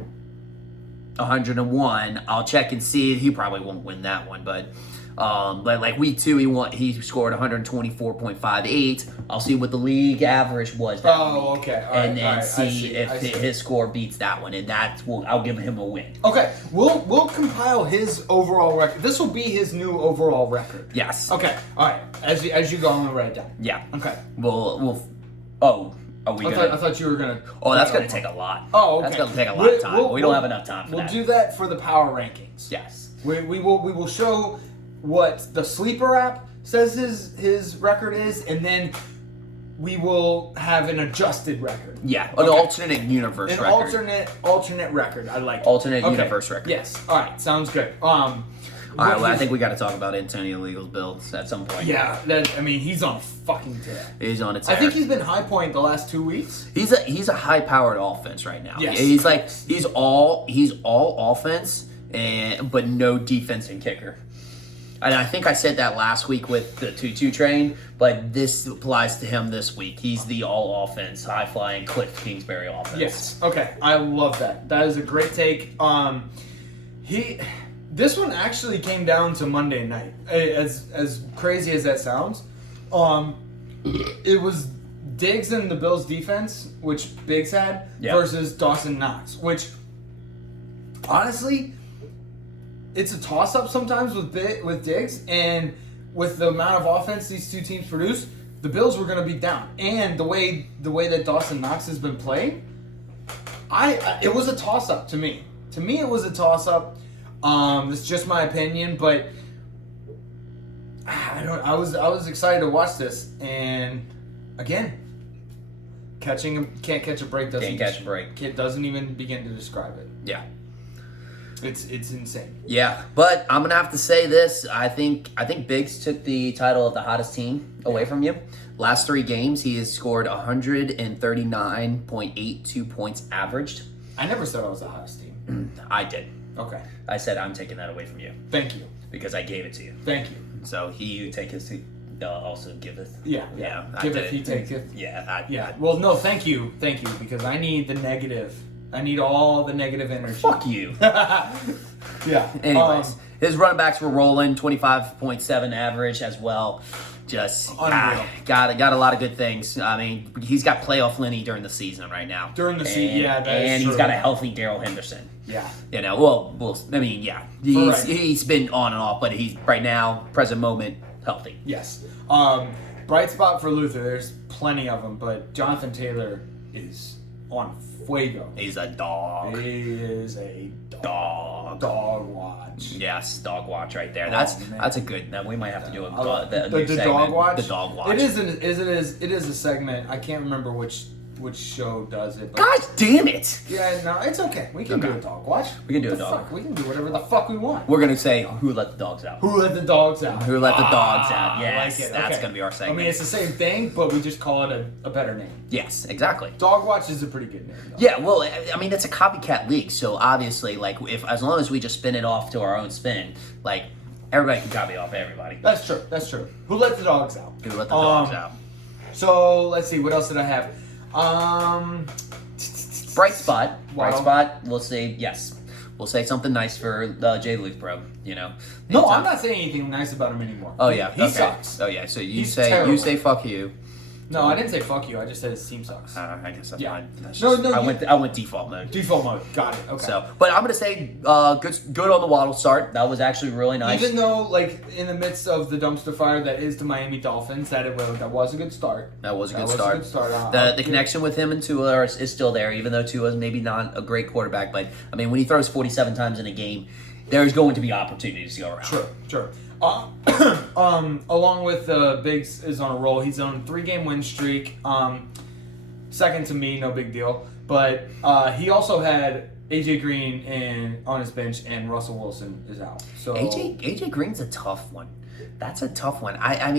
101. I'll check and see. He probably won't win that one, but like week two, he scored 124.58. I'll see what the league average was that week. Okay. All and right, then all right. see if his score beats that one, and I'll give him a win. Okay, we'll compile his overall record. This will be his new overall record. Yes. Okay. All right. As you go, I'm gonna write it down. Yeah. Okay. I thought you were gonna. Oh, that's gonna take a lot. Oh, okay. That's gonna take a lot of time. We don't have enough time for that. We'll do that for the power rankings. Yes. We will show what the sleeper app says his record is, and then we will have an adjusted record. Yeah, an alternate universe record. An alternate record. I like alternate universe record. Yes. All right. Sounds good. All right, well, I think we got to talk about Antonio Legal's builds at some point. Yeah, he's on a fucking tear. He's on a tear. I think he's been high point the last 2 weeks. He's a high powered offense right now. Yes. He's all offense but no defense and kicker. And I think I said that last week with the 2-2 train, but this applies to him this week. He's the all offense, high flying Cliff Kingsbury offense. Yes. Okay. I love that. That is a great take. This one actually came down to Monday night. As crazy as that sounds, it was Diggs and the Bills defense, which Biggs had, versus Dawson Knox, which honestly, it's a toss up sometimes with Diggs, and with the amount of offense these two teams produce, the Bills were going to be down. And the way that Dawson Knox has been playing, it was a toss up to me. To me, it was a toss up. It's just my opinion, but I was excited to watch this, and again, can't catch a break. Can't catch a break. It doesn't even begin to describe it. Yeah. It's insane. Yeah, but I'm gonna have to say this. I think Biggs took the title of the hottest team away from you. Last 3 games, he has scored 139.82 points averaged. I never said I was the hottest team. I did. Okay. I said I'm taking that away from you. Thank you. Because I gave it to you. Thank you. So you take his also giveth. Yeah. Giveth, he taketh. Yeah. Well, no, thank you, because I need the negative. I need all the negative energy. Fuck you. Yeah. Anyways, his running backs were rolling, 25.7 average as well. Just got a lot of good things. I mean, he's got playoff Lenny during the season right now. During the season, yeah, that is and true. He's got a healthy Darrell Henderson. Yeah. He's been on and off, but he's right now, present moment, healthy. Yes. Bright spot for Luther. There's plenty of them, but Jonathan Taylor is on fuego. He's a dog. He is a dog. Dog watch. Yes, dog watch right there. That's a good. Now we might have to do the segment, dog watch. The dog watch. It is a segment. I can't remember which show does it. But Gosh damn it! Yeah, no, it's okay. We can do a dog watch. We can do a dog. Fuck? We can do whatever the fuck we want. We're gonna say who let the dogs out. Who let the dogs out? Who let the dogs out? Yes, like that's gonna be our segment. I mean, it's the same thing, but we just call it a better name. Yes, exactly. Dog watch is a pretty good name, though. Yeah, well, I mean, it's a copycat league, so obviously, like, as long as we just spin it off to our own spin, like, everybody can copy off everybody. That's true. Who let the dogs out? Who let the dogs out? So let's see, what else did I have? Bright spot. We'll say yes. We'll say something nice for Jay Luthbro. You know. No, I'm not saying anything nice about him anymore. Oh yeah, he sucks. Oh yeah. So He's terrible. you say fuck you. No, I didn't say fuck you. I just said his team sucks. I guess that's fine. That's I went default mode. Default mode. Got it. Okay. So, but I'm gonna say good on the Waddle start. That was actually really nice. Even though, like, in the midst of the dumpster fire that is the Miami Dolphins, that was a good start. That was a good start. A good start. The connection with him and Tua is still there, even though Tua is maybe not a great quarterback. But I mean, when he throws 47 times in a game, there's going to be opportunities to go around. Sure. Along with Biggs is on a roll. He's on a 3-game win streak. Second to me, no big deal. But he also had AJ Green on his bench, and Russell Wilson is out. So AJ Green's a tough one. That's a tough one. I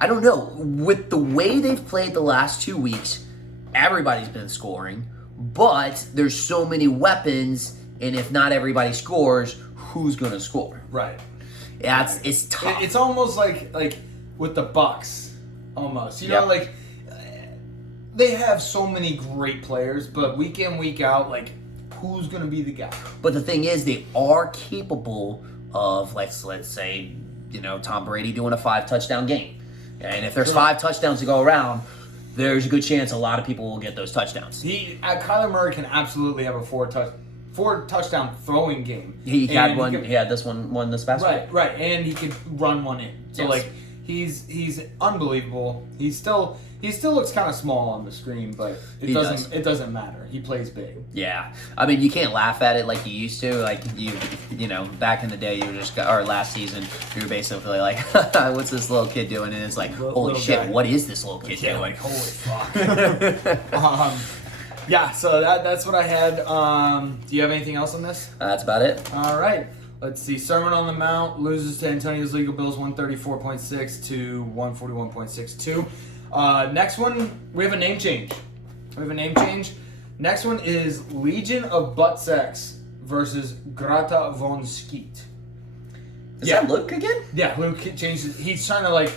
don't know. With the way they've played the last 2 weeks, everybody's been scoring, but there's so many weapons, and if not everybody scores, who's going to score? Right. Yeah, it's tough. It's almost like with the Bucks, almost. You know, like, they have so many great players, but week in, week out, like, who's going to be the guy? But the thing is, they are capable of, let's say, Tom Brady doing a 5-touchdown game. And if there's 5 touchdowns to go around, there's a good chance a lot of people will get those touchdowns. Kyler Murray can absolutely have a 4-touchdown throwing game. He had one. He had this one this past week. Right, and he could run one in. So like, he's unbelievable. He still looks kind of small on the screen, but it doesn't matter. He plays big. Yeah, I mean, you can't laugh at it like you used to. Like you know, back in the day, or last season, you were basically like, "What's this little kid doing?" And it's like, "Holy shit, guy. What is this little kid doing?" Like, holy fuck. Yeah, so that's what I had. Do you have anything else on this? That's about it. All right. Let's see. Sermon on the Mount loses to Antonio's Legal Bills 134.6 to 141.62. Next one, we have a name change. Next one is Legion of Butt Sex versus Grata von Skeet. Is that Luke again? Yeah, Luke changed. He's trying to like.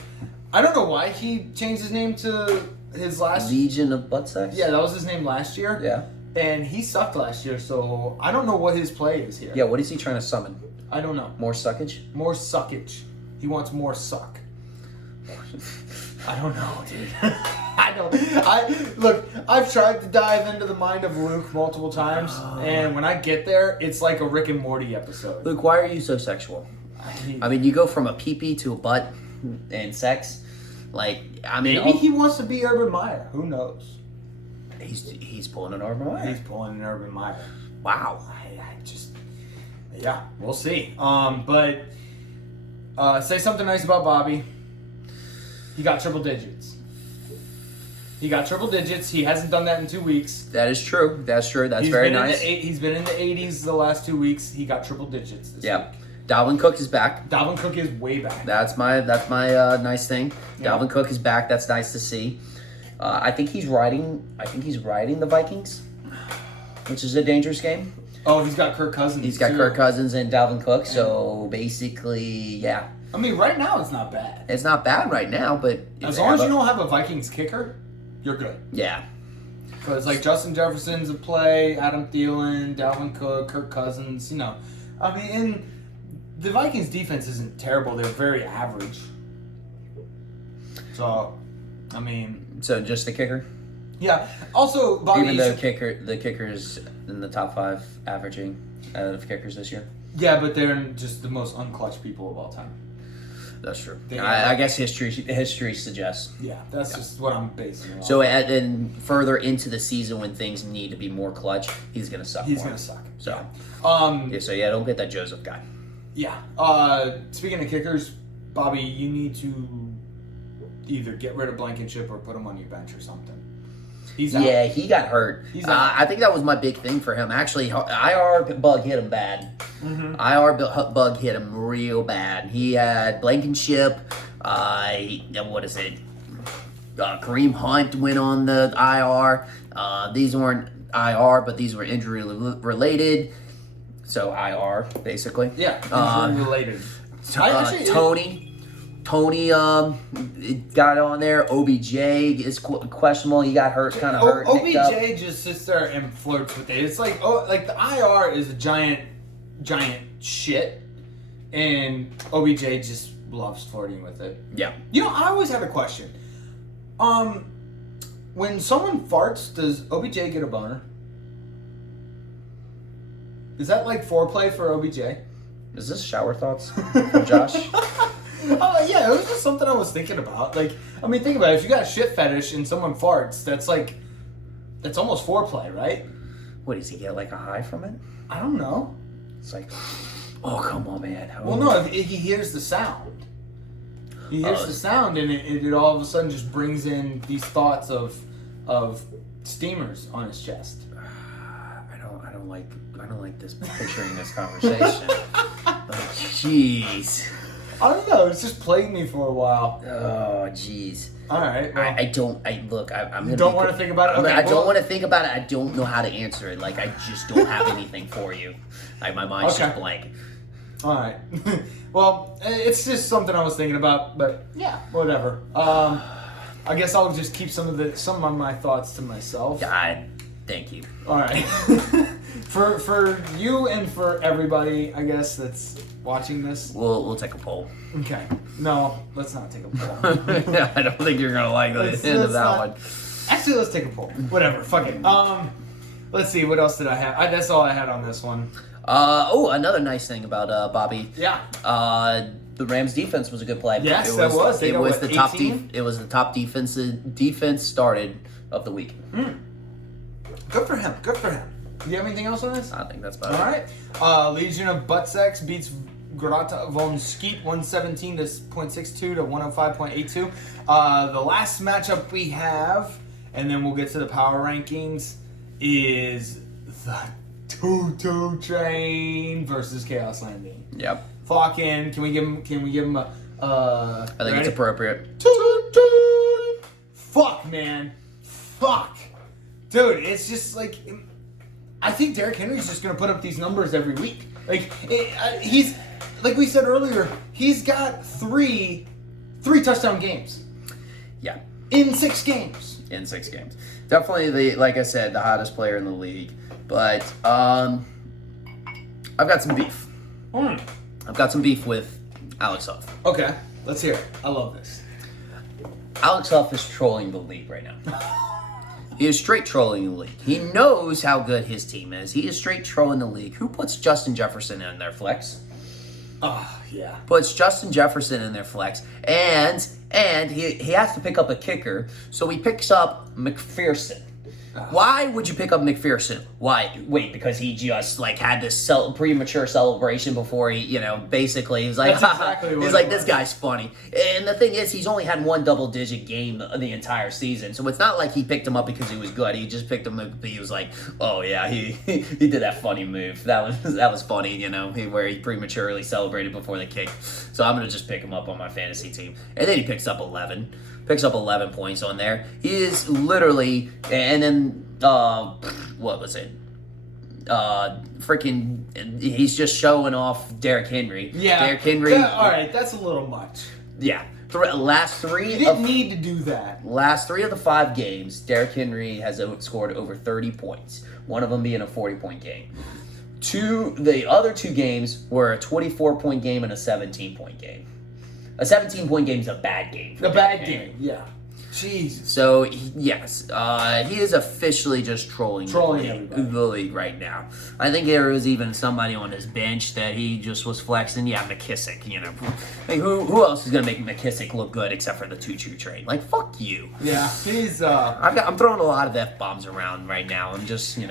I don't know why he changed his name to his last. Legion of Butt Sex? Yeah, that was his name last year. Yeah. And he sucked last year, so I don't know what his play is here. Yeah, what is he trying to summon? I don't know. More suckage? More suckage. He wants more suck. I don't know, dude. Look, I've tried to dive into the mind of Luke multiple times, and when I get there, it's like a Rick and Morty episode. Luke, why are you so sexual? I mean, you go from a pee-pee to a butt and sex. Like, I mean... Maybe he wants to be Urban Meyer. Who knows? He's pulling an Urban Meyer. He's pulling an Urban Meyer. Wow. I just... Yeah, we'll see. But say something nice about Bobby. He got triple digits. He hasn't done that in 2 weeks. That is true. That's true. That's very nice. He's been in the 80s the last 2 weeks. He got triple digits this week. Dalvin Cook is back. Dalvin Cook is way back. That's my nice thing. Yeah. Dalvin Cook is back. That's nice to see. I think he's riding the Vikings, which is a dangerous game. Oh, he's got Kirk Cousins. He's got Kirk Cousins and Dalvin Cook. So basically, yeah. I mean, right now it's not bad. It's not bad right now, but as long as you don't have a Vikings kicker, you're good. Yeah. Because like Justin Jefferson's a play, Adam Thielen, Dalvin Cook, Kirk Cousins. You know, I mean, and the Vikings defense isn't terrible. They're very average. So, I mean. So just the kicker. Yeah. Also, Bobby. Even though the kicker is in the top 5 averaging out of kickers this year. Yeah, but they're just the most unclutch people of all time. That's true. I guess history suggests. Yeah, that's just what I'm basing it on. So, and further into the season when things need to be more clutch, he's going to suck. He's going to suck. So, yeah. Don't get that Joseph guy. Yeah. Speaking of kickers, Bobby, you need to either get rid of Blankenship or put him on your bench or something. He's out. Yeah, he got hurt. He's out. I think that was my big thing for him. Actually, IR bug hit him bad. Mm-hmm. IR bug hit him real bad. He had Blankenship. What is it? Kareem Hunt went on the IR. These weren't IR, but these were injury related. So IR, basically. Yeah, injury related. Tony got on there. OBJ is questionable. He got hurt, kind of hurt. OBJ just sits there and flirts with it. It's like, like the IR is a giant shit, and OBJ just loves flirting with it. Yeah. You know, I always had a question. When someone farts, does OBJ get a boner? Is that like foreplay for OBJ? Is this shower thoughts from Josh? Yeah, it was just something I was thinking about. Like, I mean, think about it. If you got a shit fetish and someone farts, that's almost foreplay, right? What, does he get like a high from it? I don't know. It's like, oh, come on, man. Well, no, if he hears the sound. He hears the sound, and it all of a sudden just brings in these thoughts of steamers on his chest. I don't like this picturing this conversation. Like, jeez. I don't know. It's just plagued me for a while. Oh, jeez. All right. Well, I'm you don't want to think about it? Okay, I don't want to think about it. I don't know how to answer it. Like, I just don't have anything for you. Like, my mind's just blank. All right. Well, it's just something I was thinking about, but yeah, whatever. I guess I'll just keep some of my thoughts to myself. God, thank you. All right. For you and for everybody, I guess that's watching this. We'll take a poll. Okay. No, let's not take a poll. I don't think you're gonna like the end of that one. Actually, let's take a poll. Whatever. Fuck it. Let's see. What else did I have? That's all I had on this one. Another nice thing about Bobby. Yeah. The Rams defense was a good play. Yes, it was. It was the top defense started of the week. Good for him. Do you have anything else on this? I think that's about it. All right. Legion of Buttsex beats Grata von Skeet 117.62 to 105.82. The last matchup we have, and then we'll get to the power rankings, is the Tutu Train versus Chaos Landing. Yep. Fucking, can we give him a I think it's appropriate. Fuck, man. Fuck. Dude, it's just like, I think Derrick Henry's just going to put up these numbers every week. He's, like we said earlier, he's got three touchdown games. Yeah. In 6 games. In 6 games. Definitely, like I said, the hottest player in the league. But I've got some beef. I've got some beef with Alex Huff. Okay, let's hear it. I love this. Alex Huff is trolling the league right now. He is straight trolling the league. He knows how good his team is. He is straight trolling the league. Who puts Justin Jefferson in their flex? Oh, yeah. Puts Justin Jefferson in their flex. And he has to pick up a kicker, so he picks up McPherson. Why would you pick up McPherson? Why? Wait, because he just had this premature celebration before he, basically he was like, That's exactly what he's like, this guy's funny. And the thing is, he's only had 1 double-digit game the entire season, so it's not like he picked him up because he was good. He just picked him up. He was like, oh yeah, he did that funny move. That was funny, where he prematurely celebrated before the kick. So I'm gonna just pick him up on my fantasy team, and then he picks up 11. Picks up 11 points on there. He is literally, and then, what was it? He's just showing off Derrick Henry. Yeah. Derrick Henry. All right, that's a little much. Yeah. Last 3 You didn't need to do that. Last 3 of the 5 games, Derrick Henry has scored over 30 points. One of them being a 40-point game. The other 2 games were a 24-point game and a 17-point game. A 17-point game is a bad game. A bad game, yeah. Jesus. So, yes, he is officially just trolling the league right now. I think there was even somebody on his bench that he just was flexing. Yeah, McKissick, who else is going to make McKissick look good except for the choo-choo train? Fuck you. Yeah, he's, I'm throwing a lot of F-bombs around right now. I'm just, I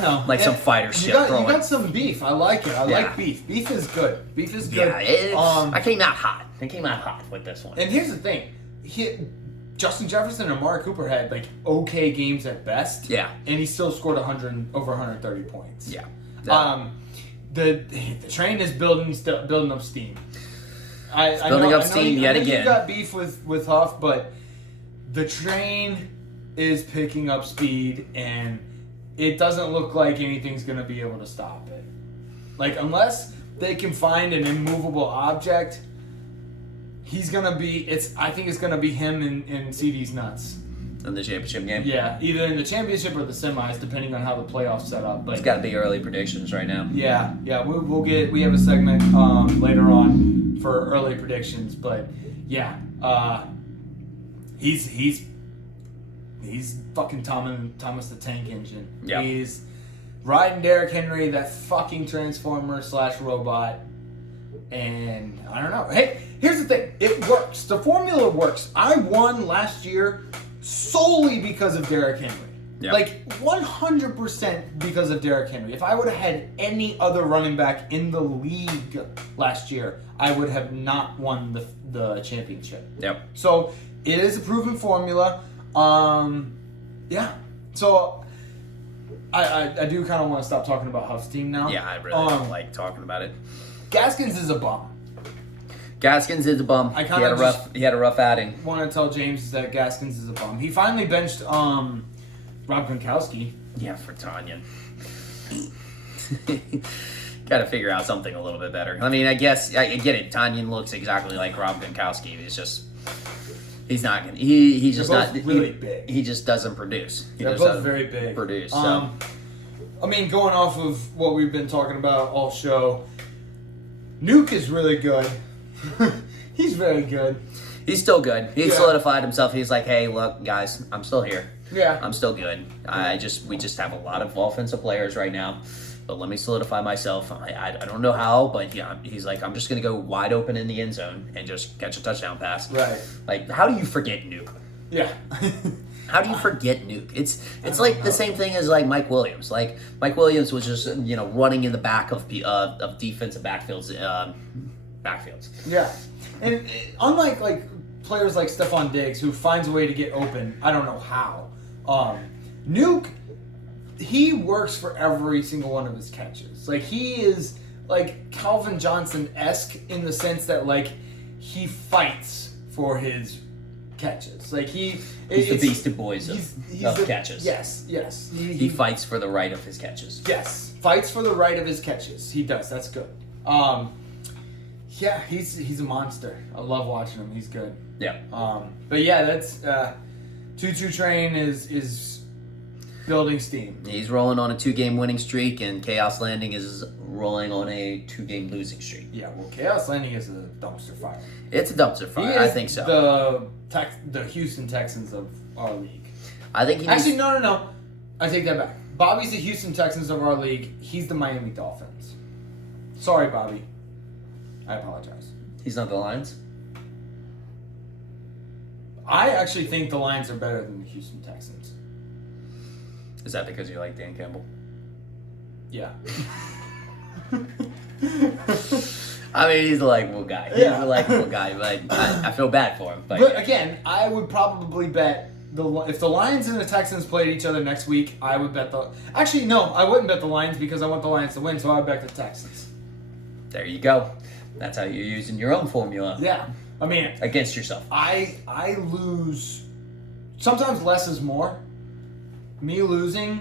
know. some fighter shit. You got some beef. I like it. I like beef. Beef is good. Beef is good. Yeah, I came out hot. With this one. And here's the thing. Justin Jefferson and Amari Cooper had okay games at best. Yeah. And he still scored over 130 points. Yeah. The train is building up steam. Building up steam yet again. You got beef with Huff, but the train is picking up speed, and it doesn't look like anything's going to be able to stop it. Unless they can find an immovable object, he's gonna be. I think it's gonna be him and CD's nuts in the championship game. Yeah, either in the championship or the semis, depending on how the playoffs set up. But it's got to be early predictions right now. Yeah. We have a segment later on for early predictions, but yeah, he's fucking Thomas the Tank Engine. Yeah. He's riding Derrick Henry, that fucking transformer / robot. And I don't know. Hey, here's the thing. It works. The formula works. I won last year solely because of Derrick Henry. Yep. 100% because of Derrick Henry. If I would have had any other running back in the league last year, I would have not won the championship. Yep. So it is a proven formula. Yeah. So I do kind of want to stop talking about Huff's team now. Yeah, I really don't like talking about it. Gaskins is a bum. He had a rough outing. I want to tell James that Gaskins is a bum. He finally benched Rob Gronkowski. Yeah, for Tanyan. Got to figure out something a little bit better. I mean, I guess I get it. Tanyan looks exactly like Rob Gronkowski. He's just really big. He just doesn't produce. They're both very big. Produce. So. I mean, going off of what we've been talking about all show, Nuke is really good. He's very good. He's still good. He solidified himself. He's like, hey, look, guys, I'm still here. Yeah. I'm still good. We just have a lot of offensive players right now. But let me solidify myself. I don't know how, but yeah, he's like, I'm just going to go wide open in the end zone and just catch a touchdown pass. Right. How do you forget Nuke? Yeah. How do you forget Nuke? It's like the same thing as Mike Williams. Mike Williams was just running in the back of defensive backfields. Yeah, and unlike players like Stephon Diggs who finds a way to get open, I don't know how. Nuke, he works for every single one of his catches. He is Calvin Johnson-esque in the sense that he fights for his catches. Like He's the beast of boys of catches. Yes. He fights for the right of his catches. Yes, fights for the right of his catches. He does. That's good. Yeah, he's a monster. I love watching him. He's good. Yeah. But yeah, that's 2-2 train is building steam. He's rolling on a 2-game winning streak, and Chaos Landing is rolling on a 2-game losing streak. Yeah, well, Chaos Landing is a dumpster fire. It's a dumpster fire. I think so. The Houston Texans of our league. I think actually no. I take that back. Bobby's the Houston Texans of our league. He's the Miami Dolphins. Sorry, Bobby. I apologize. He's not the Lions? I actually think the Lions are better than the Houston Texans. Is that because you like Dan Campbell? Yeah. I mean, he's a likable guy. He's a likable guy, but I feel bad for him. But again, I would probably bet if the Lions and the Texans played each other next week, I would bet the... Actually, no, I wouldn't bet the Lions because I want the Lions to win, so I would bet the Texans. There you go. That's how you're using your own formula. Yeah. I mean... Against yourself. I lose... Sometimes less is more. Me losing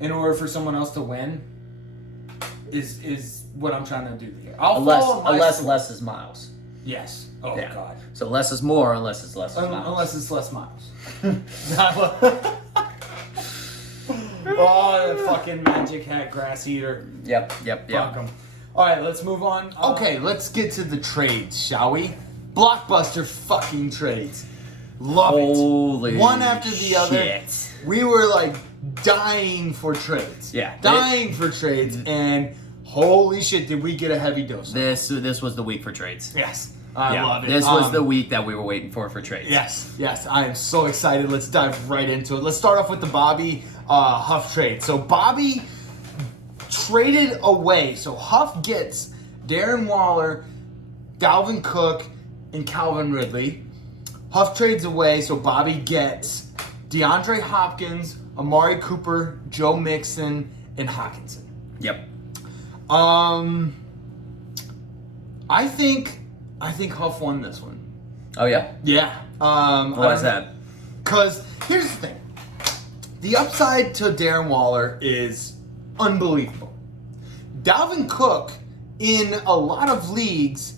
in order for someone else to win is what I'm trying to do here. Unless less is miles. Yes. Oh, yeah. God. So less is more unless it's less miles. Unless it's less miles. Oh, the fucking magic hat grass eater. Yep. Fuck 'em. All right, let's move on. Okay, let's get to the trades, shall we? Blockbuster fucking trades. Love Holy it. One after the shit. other. We were like dying for trades. Yeah. Dying for trades, and holy shit, did we get a heavy dose. This was the week for trades. Yes. I love it. This was the week that we were waiting for trades. Yes. I am so excited. Let's dive right into it. Let's start off with the Bobby Huff trade. So Bobby traded away. So Huff gets Darren Waller, Dalvin Cook, and Calvin Ridley. Huff trades away. So Bobby gets DeAndre Hopkins, Amari Cooper, Joe Mixon, and Hawkinson. Yep. I think Huff won this one. Oh yeah? Yeah. Why is that? Because here's the thing. The upside to Darren Waller is unbelievable. Dalvin Cook, in a lot of leagues,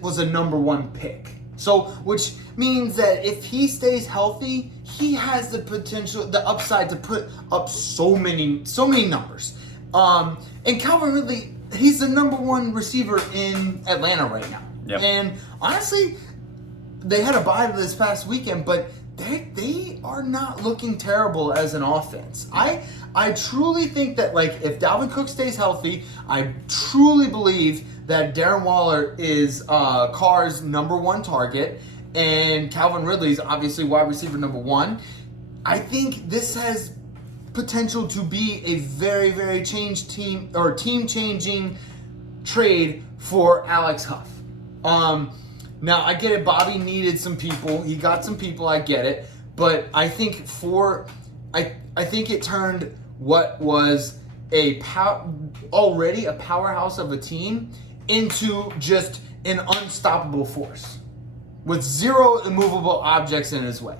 was a number 1 pick. So, which means that if he stays healthy, he has the potential, the upside to put up so many numbers. And Calvin Ridley, he's the number 1 receiver in Atlanta right now. Yep. And honestly, they had a bye this past weekend, but they are not looking terrible as an offense. I truly think that, like, if Dalvin Cook stays healthy, I truly believe that Darren Waller is Carr's number 1 target, and Calvin Ridley is obviously wide receiver number 1. I think this has potential to be a very, very team-changing trade for Alex Huff. Now I get it. Bobby needed some people. He got some people. I get it. But I think I think it turned what was already a powerhouse of a team into just an unstoppable force with 0 immovable objects in his way.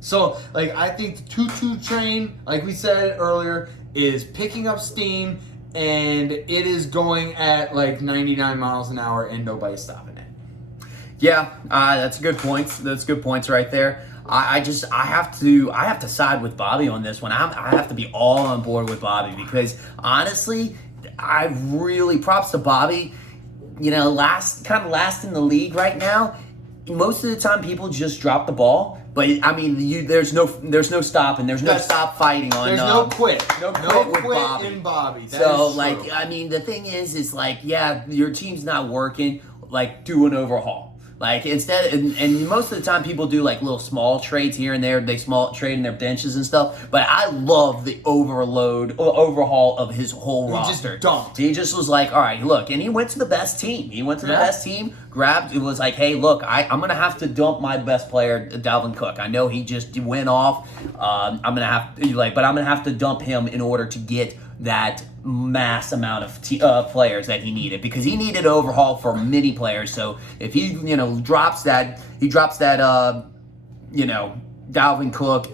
So, like, I think the 2-2 train, like we said earlier, is picking up steam, and it is going at like 99 miles an hour, and nobody's stopping it. Yeah, that's a good point. That's good points right there. I have to side with Bobby on this one. I have to be all on board with Bobby because honestly, I really props to Bobby. You know, last in the league right now. Most of the time, people just drop the ball. But I mean, there's no stopping. There's no stop fighting on. There's no quit. No quit with Bobby. In Bobby. So like, I mean, the thing is like, yeah, your team's not working. Like, do an overhaul. Like, instead, and most of the time people do like little small trades here and there. They small trade in their benches and stuff. But I love the overhaul of his whole roster. Just dumped. He just was like, all right, look, and he went to the best team. He went to the best team. Grabbed. It was like, hey, look, I'm gonna have to dump my best player, Dalvin Cook. I know he just went off. I'm gonna have to dump him in order to get that mass amount of players that he needed, because he needed an overhaul for many players. So if he drops that Dalvin Cook,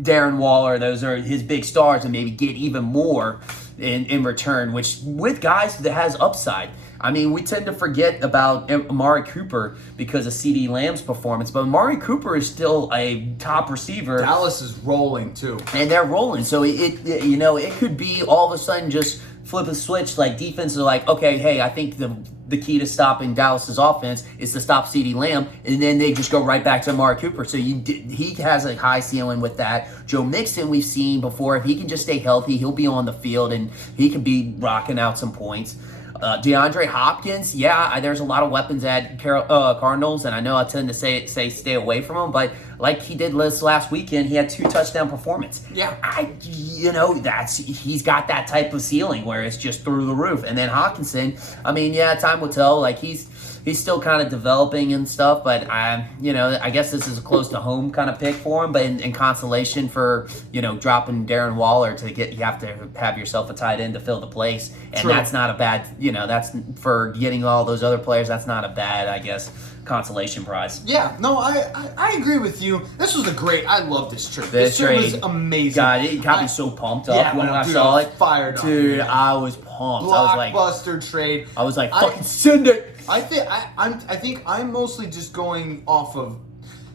Darren Waller, those are his big stars, and maybe get even more in return, which with guys that has upside. I mean, we tend to forget about Amari Cooper because of CeeDee Lamb's performance, but Amari Cooper is still a top receiver. Dallas is rolling too, and they're rolling. So it could be all of a sudden just flip a switch. Like defenses are like, okay, hey, I think the key to stopping Dallas's offense is to stop CeeDee Lamb, and then they just go right back to Amari Cooper. So he has a high ceiling with that. Joe Mixon, we've seen before. If he can just stay healthy, he'll be on the field and he can be rocking out some points. DeAndre Hopkins, there's a lot of weapons at Cardinals, and I know I tend to say stay away from him, but like he did last weekend, he had 2 touchdown performance. Yeah, he's got that type of ceiling where it's just through the roof. And then Hawkinson, I mean, time will tell. Like he's still kind of developing and stuff, but I guess this is a close to home kind of pick for him. But in consolation for dropping Darren Waller you have to have yourself a tight end to fill the place, and True. That's not a bad that's for getting all those other players. That's not a bad, I guess, consolation prize. Yeah, no, I agree with you. This was I love this trade. This trade was amazing. God, it got me so pumped up when I saw it. Fired up. Dude, I was pumped. Blockbuster trade. I was like, fucking send it. I think I'm mostly just going off of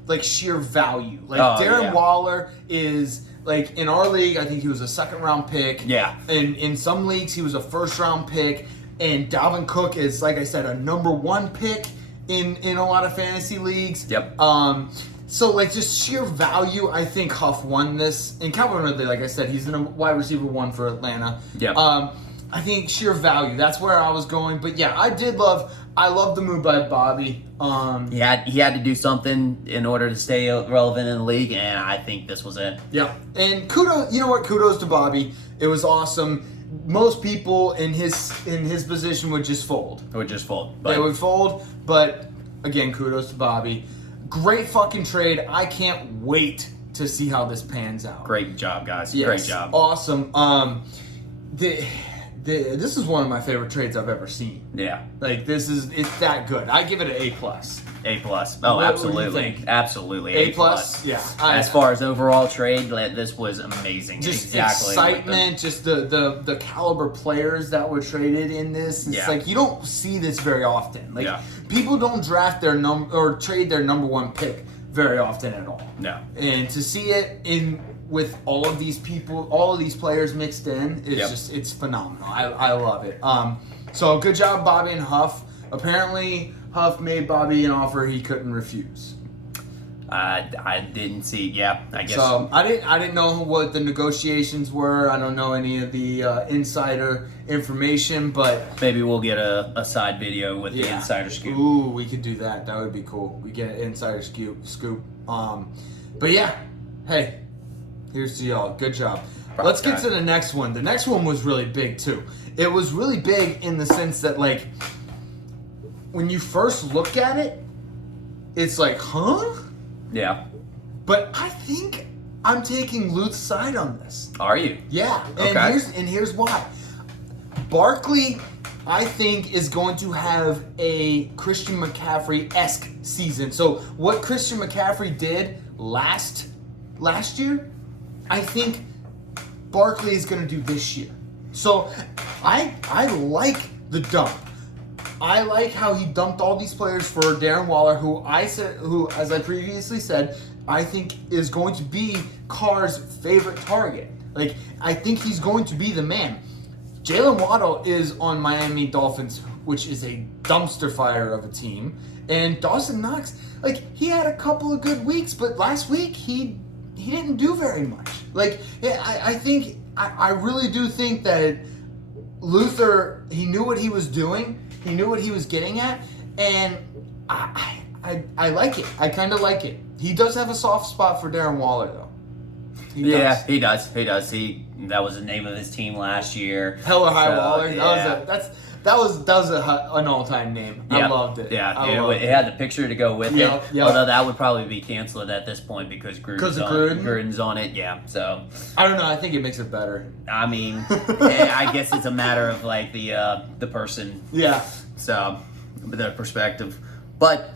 like sheer value. Like Darren Waller is like in our league, I think he was a 2nd round pick. Yeah. And in some leagues he was a 1st round pick. And Dalvin Cook is, like I said, a number 1 pick in a lot of fantasy leagues. Yep. So like just sheer value, I think Huff won this. And Calvin Ridley, like I said, he's in a wide receiver 1 for Atlanta. Yep. I think sheer value. That's where I was going. But yeah, I love the move by Bobby. He had to do something in order to stay relevant in the league, and I think this was it. Yeah. And kudos to Bobby. It was awesome. Most people in his position would just fold. They would fold. But again, kudos to Bobby. Great fucking trade. I can't wait to see how this pans out. Great job, guys. Yes, great job. Awesome. This is one of my favorite trades I've ever seen. Yeah. Like it's that good. I give it an A+. A+. Oh, absolutely. Absolutely. A+. Yeah. As far as overall trade, this was amazing. Just exactly. excitement, just the caliber players that were traded in this. It's like you don't see this very often. Like people don't draft their or trade their number 1 pick very often at all. No. And to see it with all of these people, all of these players mixed in, it's phenomenal. I love it. So good job, Bobby and Huff. Apparently, Huff made Bobby an offer he couldn't refuse. I didn't see. Yeah, I guess. So I didn't know what the negotiations were. I don't know any of the insider information, but maybe we'll get a side video with the insider scoop. Ooh, we could do that. That would be cool. We get an insider scoop. But yeah, hey. Here's to y'all. Good job. Let's get to the next one. The next one was really big too. It was really big in the sense that like when you first look at it, it's like, huh? Yeah. But I think I'm taking Luth's side on this. Are you? Yeah. And here's why. Barkley, I think, is going to have a Christian McCaffrey-esque season. So what Christian McCaffrey did last year, I think Barkley is going to do this year. So I like the dump. I like how he dumped all these players for Darren Waller, who, as I previously said, I think is going to be Carr's favorite target. Like, I think he's going to be the man. Jalen Waddle is on Miami Dolphins, which is a dumpster fire of a team. And Dawson Knox, like, he had a couple of good weeks, but last week he didn't do very much. Like, I really do think that Luther, he knew what he was doing. He knew what he was getting at. And I like it. I kind of like it. He does have a soft spot for Darren Waller, though. He does. That was the name of his team last year. Hella High Waller. Yeah. That was an all-time name. I loved it. Yeah, it had the picture to go with it. Although that would probably be canceled at this point because Gruden's on it. Yeah, so I don't know. I think it makes it better. I mean, I guess it's a matter of like the person. Yeah. So the perspective, but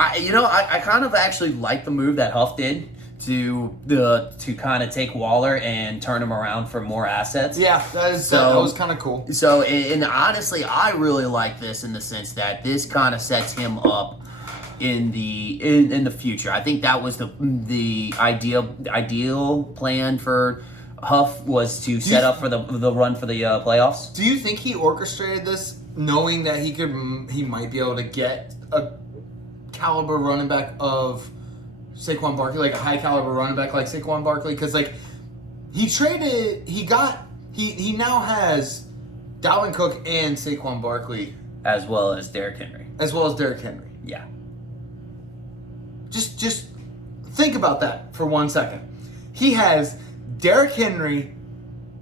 I kind of actually like the move that Huff did to kind of take Waller and turn him around for more assets. Yeah, that was kind of cool. So, and honestly, I really like this in the sense that this kind of sets him up in the future. I think that was the ideal plan for Huff, was to set up for the run for the playoffs. Do you think he orchestrated this knowing that he might be able to get a caliber running back of Saquon Barkley, like a high caliber running back like Saquon Barkley? Because like he now has Dalvin Cook and Saquon Barkley as well as Derrick Henry. Yeah. Just think about that for 1 second. He has Derrick Henry,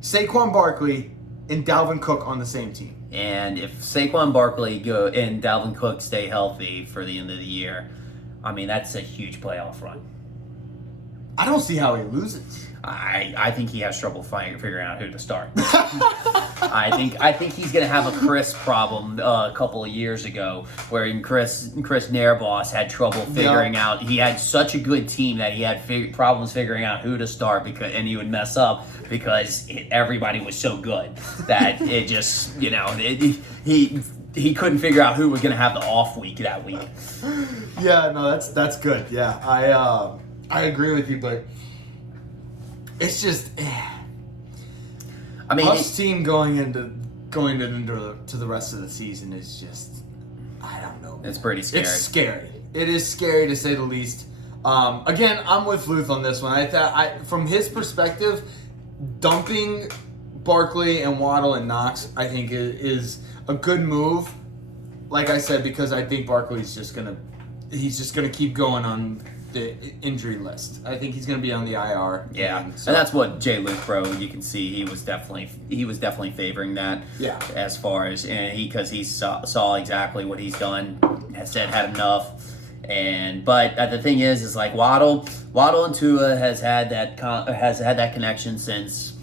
Saquon Barkley, and Dalvin Cook on the same team. And if Saquon Barkley and Dalvin Cook stay healthy for the end of the year, I mean, that's a huge playoff run. I don't see how he loses. I think he has trouble figuring out who to start. I think he's going to have a Chris problem a couple of years ago, where Chris Nairboss had trouble figuring out. He had such a good team that he had problems figuring out who to start, and he would mess up because everybody was so good that it just, he couldn't figure out who was going to have the off week that week. Yeah, no, that's good. Yeah, I agree with you, but it's just, I mean, Huff's team going into the rest of the season is just, I don't know. It's pretty scary. It's scary. It is scary to say the least. Again, I'm with Luth on this one. I thought, from his perspective, dumping Barkley and Waddle and Knox, I think is a good move. Like I said, because I think Barkley's just gonna keep going on the injury list. I think he's going to be on the IR. Yeah, and that's what Jay Luthbro, you can see he was definitely favoring that. Yeah. As far as because he saw exactly what he's done, has said had enough. But the thing is like Waddle and Tua has had that connection since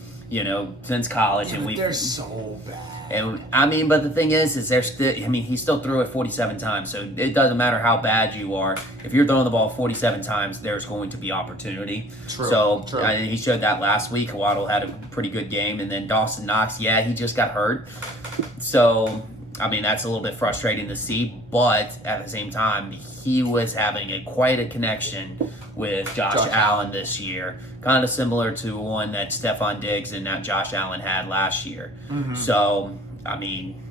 college, yeah, and they're so bad. And I mean, but the thing is they're still. I mean, he still threw it 47 times, so it doesn't matter how bad you are. If you're throwing the ball 47 times, there's going to be opportunity. True. So he showed that last week. Waddle had a pretty good game, and then Dawson Knox, he just got hurt. So I mean, that's a little bit frustrating to see, but at the same time, he was having quite a connection with Josh Allen this year, kind of similar to one that Stephon Diggs and that Josh Allen had last year. Mm-hmm. So, I mean,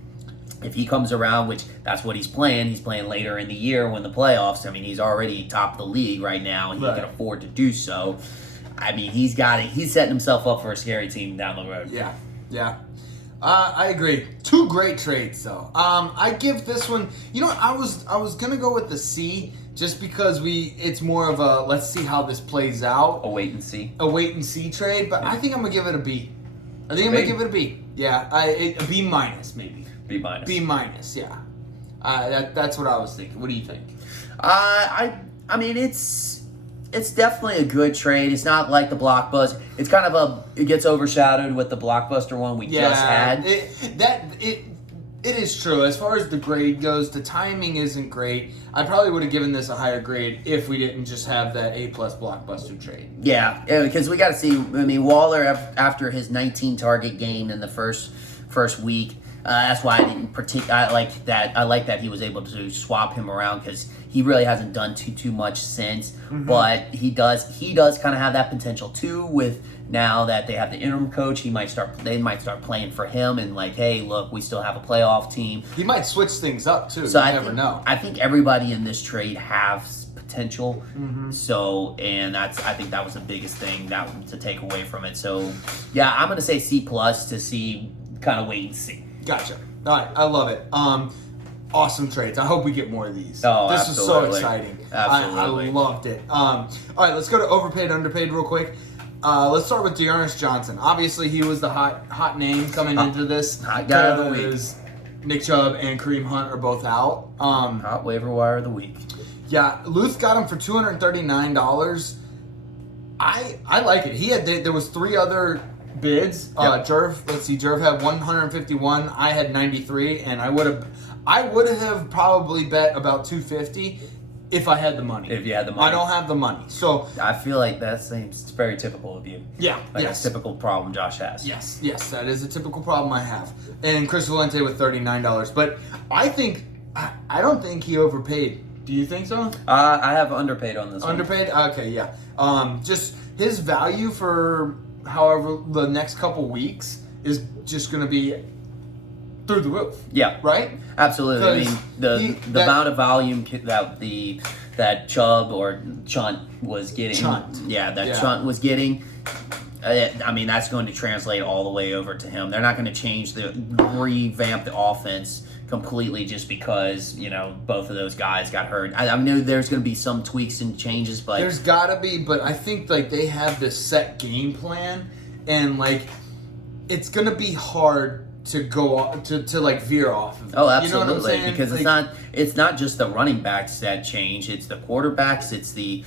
if he comes around, which that's what he's playing later in the year when the playoffs, I mean, he's already top of the league right now, and he can afford to do so. I mean, he's setting himself up for a scary team down the road. Yeah. I agree. Two great trades, though. I give this one. I was gonna go with the C just because it's more of a let's see how this plays out. A wait and see trade, but I think I'm gonna give it a B. I think I'm gonna give it a B. Yeah, a B minus maybe. B minus. B minus. Yeah. That's what I was thinking. What do you think? I mean it's definitely a good trade. It's not like the Blockbuster. It's kind of it gets overshadowed with the Blockbuster one we just had. It is true. As far as the grade goes, the timing isn't great. I probably would have given this a higher grade if we didn't just have that A+ Blockbuster trade. Yeah, because we got to see. I mean, Waller after his 19 target game in the first week. That's why I didn't I like that he was able to swap him around because he really hasn't done too much since. Mm-hmm. But he does kind of have that potential too. With now that they have the interim coach, they might start playing for him and like, hey, look, we still have a playoff team. He might switch things up too. So you never know. I think everybody in this trade has potential. Mm-hmm. So, and I think that was the biggest thing to take away from it. So, yeah, I'm gonna say C+ to see, kind of wait and see. Gotcha. All right, I love it. Awesome trades. I hope we get more of these. Oh, this absolutely. was so exciting. Absolutely. I loved it. All right, let's go to overpaid, underpaid real quick. Let's start with Dearness Johnson. Obviously, he was the hot name coming into this. Hot guy of the week. Nick Chubb and Kareem Hunt are both out. Hot waiver wire of the week. Yeah, Luth got him for $239. I like it. There was 3 other bids. Yep. Jerv had 151. I had 93, and I would have probably bet about 250 if I had the money. If you had the money. I don't have the money. So I feel like that seems very typical of you. yeah, Like yes. a typical problem Josh has. Yes, that is a typical problem I have. And Chris Valente with $39. But I don't think he overpaid. Do you think so? I have underpaid on this one. Underpaid? Okay, yeah. Just his value for however the next couple weeks is just going to be through the roof. Yeah. Right? Absolutely. I mean, the that amount of volume that Chubb or Chunt was getting. Chunt. Chunt was getting. I mean, that's going to translate all the way over to him. They're not going to revamp the offense completely just because, both of those guys got hurt. I know there's going to be some tweaks and changes, but there's got to be, but I think like they have this set game plan, and like it's going to be hard to go to like veer off of it. Oh, absolutely. You know what I'm saying? Because like, it's not just the running backs that change. It's the quarterbacks. It's the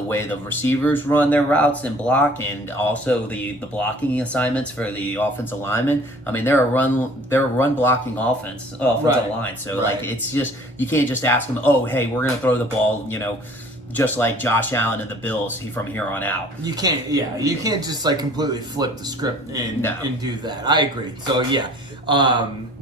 way the receivers run their routes and block, and also the blocking assignments for the offensive linemen. I mean, they're a run blocking offensive line. So like it's just, you can't just ask them, oh hey, we're gonna throw the ball, just like Josh Allen and the Bills from here on out. You can't just like completely flip the script and do that. I agree. So yeah,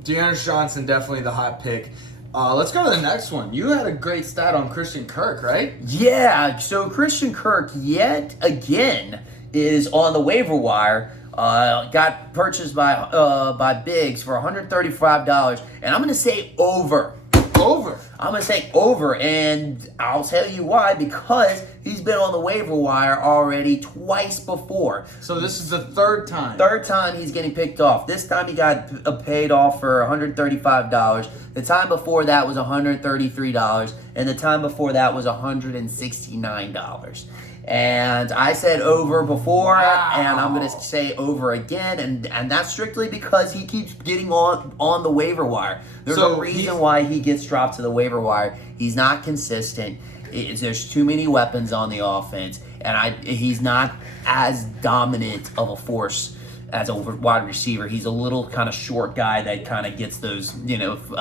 Dearness Johnson definitely the hot pick. Let's go to the next one. You had a great stat on Christian Kirk, right? Yeah. So Christian Kirk yet again is on the waiver wire. Got purchased by Biggs for $135, and I'm going to say over. I'm going to say over, and I'll tell you why, because he's been on the waiver wire already twice before. So this is the third time. Third time he's getting picked off. This time he got paid off for $135. The time before that was $133, and the time before that was $169. And I said over before, and I'm going to say over again, and that's strictly because he keeps getting on the waiver wire. There's a reason why he gets dropped to the waiver wire. He's not consistent. There's too many weapons on the offense, and he's not as dominant of a force as a wide receiver. He's a little kind of short guy that kind of gets those,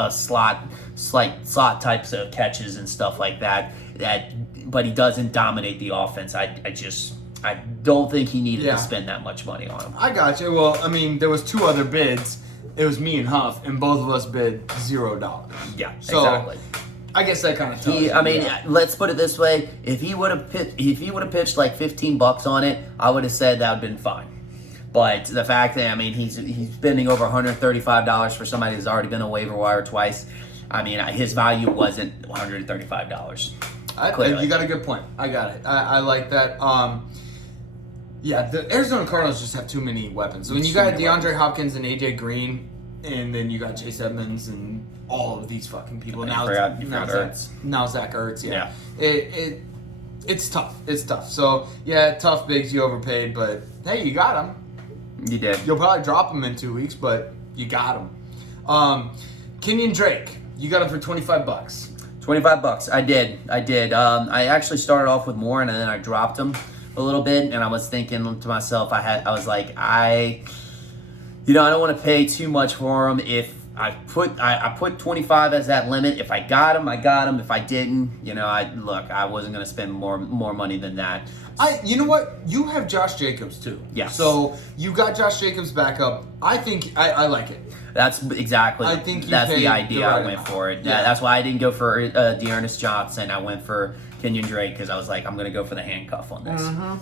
slot types of catches and stuff like that. But he doesn't dominate the offense. I don't think he needed to spend that much money on him. I got you. Well, I mean, there was two other bids. It was me and Huff, and both of us bid $0. Yeah, so, exactly. I guess that kind of tells you. I mean, let's put it this way: if he would have pitched like $15 on it, I would have said that would have been fine. But the fact that he's spending over $135 for somebody who's already been on waiver wire twice. I mean, his value wasn't $135. You got a good point. I got it. I like that. The Arizona Cardinals just have too many weapons. So when you got DeAndre Hopkins and AJ Green, and then you got Chase Edmonds and all of these fucking people. Now Zach Ertz. Yeah. It's tough. It's tough. So yeah, tough Biggs. You overpaid, but hey, you got him. You did. You'll probably drop him in 2 weeks, but you got him. Kenyon Drake. You got him for $25. $25. I did. I actually started off with more, and then I dropped him a little bit, and I was thinking to myself, I don't want to pay too much for him. If I put 25 as that limit. If I got him, I got him. If I didn't, I wasn't going to spend more money than that. You know what? You have Josh Jacobs too. Yes. So you got Josh Jacobs back up. I think I like it. That's exactly. I think that's the idea. I went for it. Yeah. That's why I didn't go for Dearness Johnson. I went for Kenyon Drake because I was like, I'm going to go for the handcuff on this. Mm-hmm.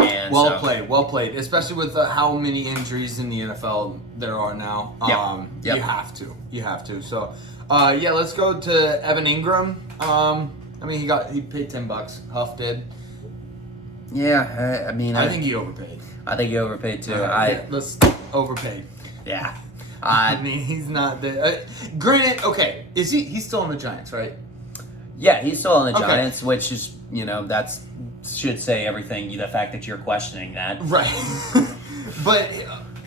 And well played. Especially with how many injuries in the NFL there are now. Yep. You have to. So, let's go to Evan Ingram. He paid $10. Huff did. Yeah, I think he overpaid. I think he overpaid too. Let's overpaid. Yeah. He's not the. Granted, okay, is he's still on the Giants, right? Yeah, he's still on the Giants, which is that's should say everything. The fact that you're questioning that, right? But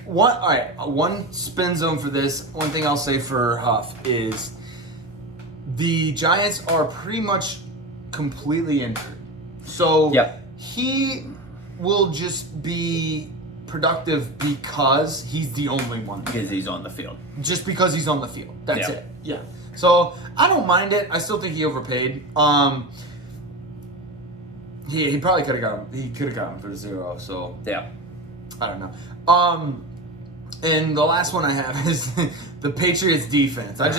one spin zone for this. One thing I'll say for Huff is the Giants are pretty much completely injured. So he will just be productive because he's the only one. Because he's on the field. Just because he's on the field. That's it. Yeah. So I don't mind it. I still think he overpaid. He probably could have got him. He could have got him for 0. So Yeah. I don't know. And the last one I have is the Patriots defense. I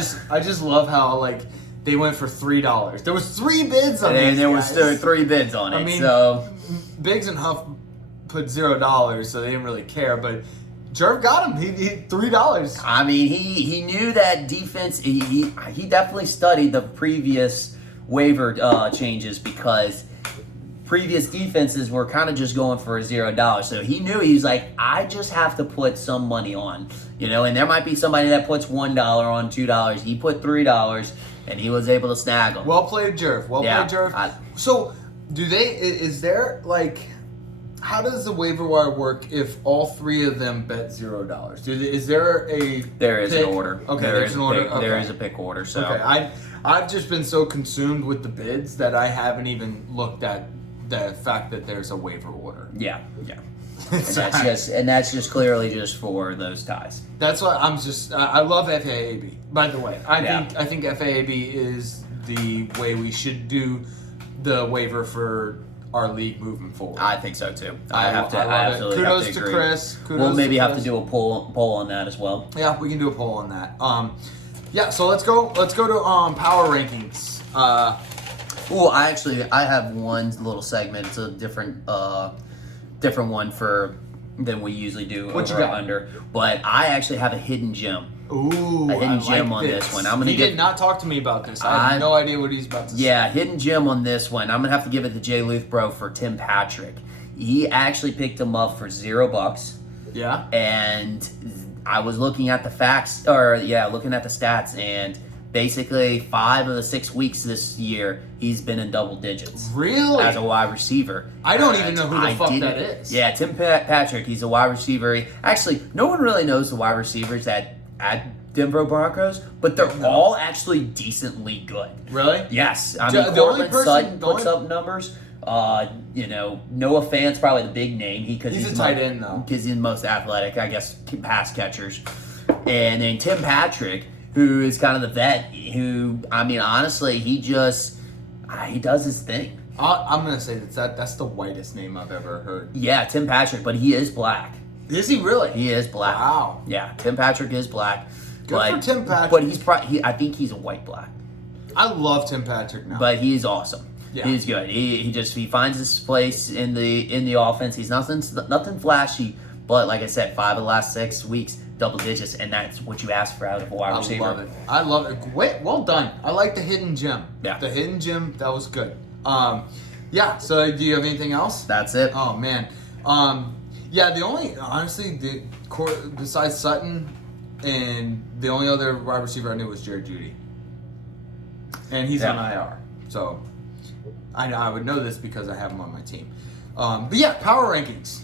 just love how like they went for $3. There was 3 bids on it. And there was still 3 bids on it. I mean, so Biggs and Huff put $0, so they didn't really care. But Jerv got him. He $3. I mean, he knew that defense. He definitely studied the previous waiver changes because previous defenses were kind of just going for $0. So he knew, he was like, I just have to put some money on, and there might be somebody that puts $1 on, $2. He put $3 and he was able to snag them. Well played, Jerv. Well played, Jerv. So is there like, how does the waiver wire work if all 3 of them bet $0? Is there a There is pick? an order. Okay, There's an order. Okay. There is a pick order. So okay, I've just been so consumed with the bids that I haven't even looked at the fact that there's a waiver order. yeah. And that's just clearly just for those ties. That's why I love FAAB. By the way, I think FAAB is the way we should do the waiver for our league moving forward. I think so too. I love absolutely it. Kudos have to to agree. Chris. We'll maybe have to do a poll on that as well. Yeah, we can do a poll on that. Yeah, so let's go to power rankings. Well, I have one little segment. It's a different one than we usually do What you over or got? under. But I actually have a hidden gem. Ooh, A hidden I gem like on this one. I'm gonna he did not talk to me about this. I have no idea what he's about to say. Yeah, hidden gem on this one. I'm gonna have to give it to Jay Luthbro for Tim Patrick. He actually picked him up for $0. Yeah. And I was looking at the looking at the stats, and basically 5 of the 6 weeks this year, he's been in double digits. Really? As a wide receiver. I don't even know who the fuck didn't- that is. Yeah, Tim Patrick, he's a wide receiver. Actually, no one really knows the wide receivers at Denver Broncos, but they're all actually decently good. Really? Yes. I The mean, only Cortland person- Sutton the puts only- up numbers. Noah Fant's probably the big name. He's a tight end, though. Because he's the most athletic, I guess, pass catchers. And then Tim Patrick, who is kind of the vet, who, I mean, honestly, he does his thing. I'm gonna say that's the whitest name I've ever heard. Yeah, Tim Patrick, but he is black. Is he really? He is black. Wow. Yeah, Tim Patrick is black. Good for Tim Patrick. But he's I think he's a white black. I love Tim Patrick now. But he's awesome. Yeah. He's good. He finds his place in the offense. He's nothing flashy, but like I said, 5 of the last 6 weeks, double digits, and that's what you ask for out of a wide receiver. I love it. Wait, well done. I like the hidden gem. Yeah. The hidden gem, that was good. Yeah, so do you have anything else? That's it. Oh man. Yeah, besides Sutton, and the only other wide receiver I knew was Jared Judy. And he's on IR. So I would know this because I have him on my team. But yeah, power rankings.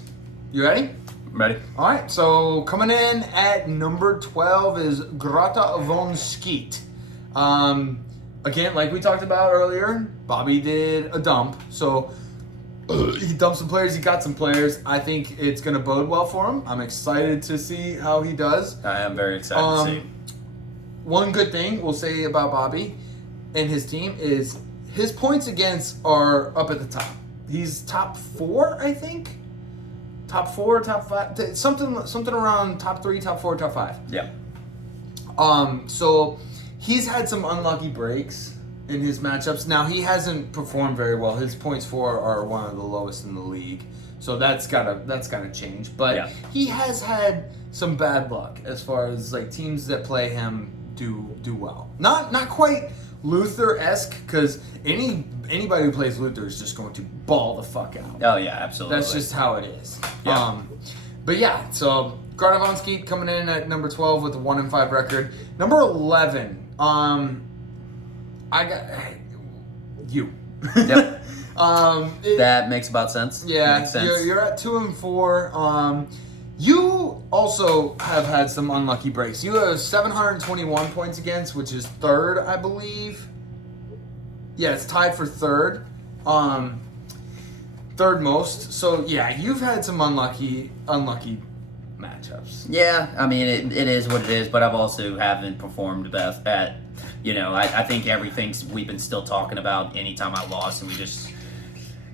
You ready? Ready? All right, so coming in at number 12 is Grata von Skeet. Again, like we talked about earlier, Bobby did a dump. So he dumped some players, he got some players. I think it's going to bode well for him. I'm excited to see how he does. I am very excited to see. One good thing we'll say about Bobby and his team is his points against are up at the top. He's top 4, I think. Top 4, top 5, something around top 3, top 4, top 5. Yeah. So he's had some unlucky breaks in his matchups. Now he hasn't performed very well. His points for are one of the lowest in the league. So that's gotta change. But he has had some bad luck as far as like teams that play him do well. Not quite Luther-esque, because anybody who plays Luther is just going to ball the fuck out. Oh yeah, absolutely. That's just how it is. Yeah. But yeah, so Grata von Skeet coming in at number 12 with a 1-5 record. Number 11, I got you. Yep. That That makes about sense. yeah, Makes sense. you're at 2 and 4. You also have had some unlucky breaks. You have 721 points against, which is 3rd, I believe. Yeah, it's tied for 3rd. 3rd most. So yeah, you've had some unlucky matchups. Yeah, I mean it is what it is, but I've also haven't performed best at I think everything's we've been still talking about anytime I lost, and we just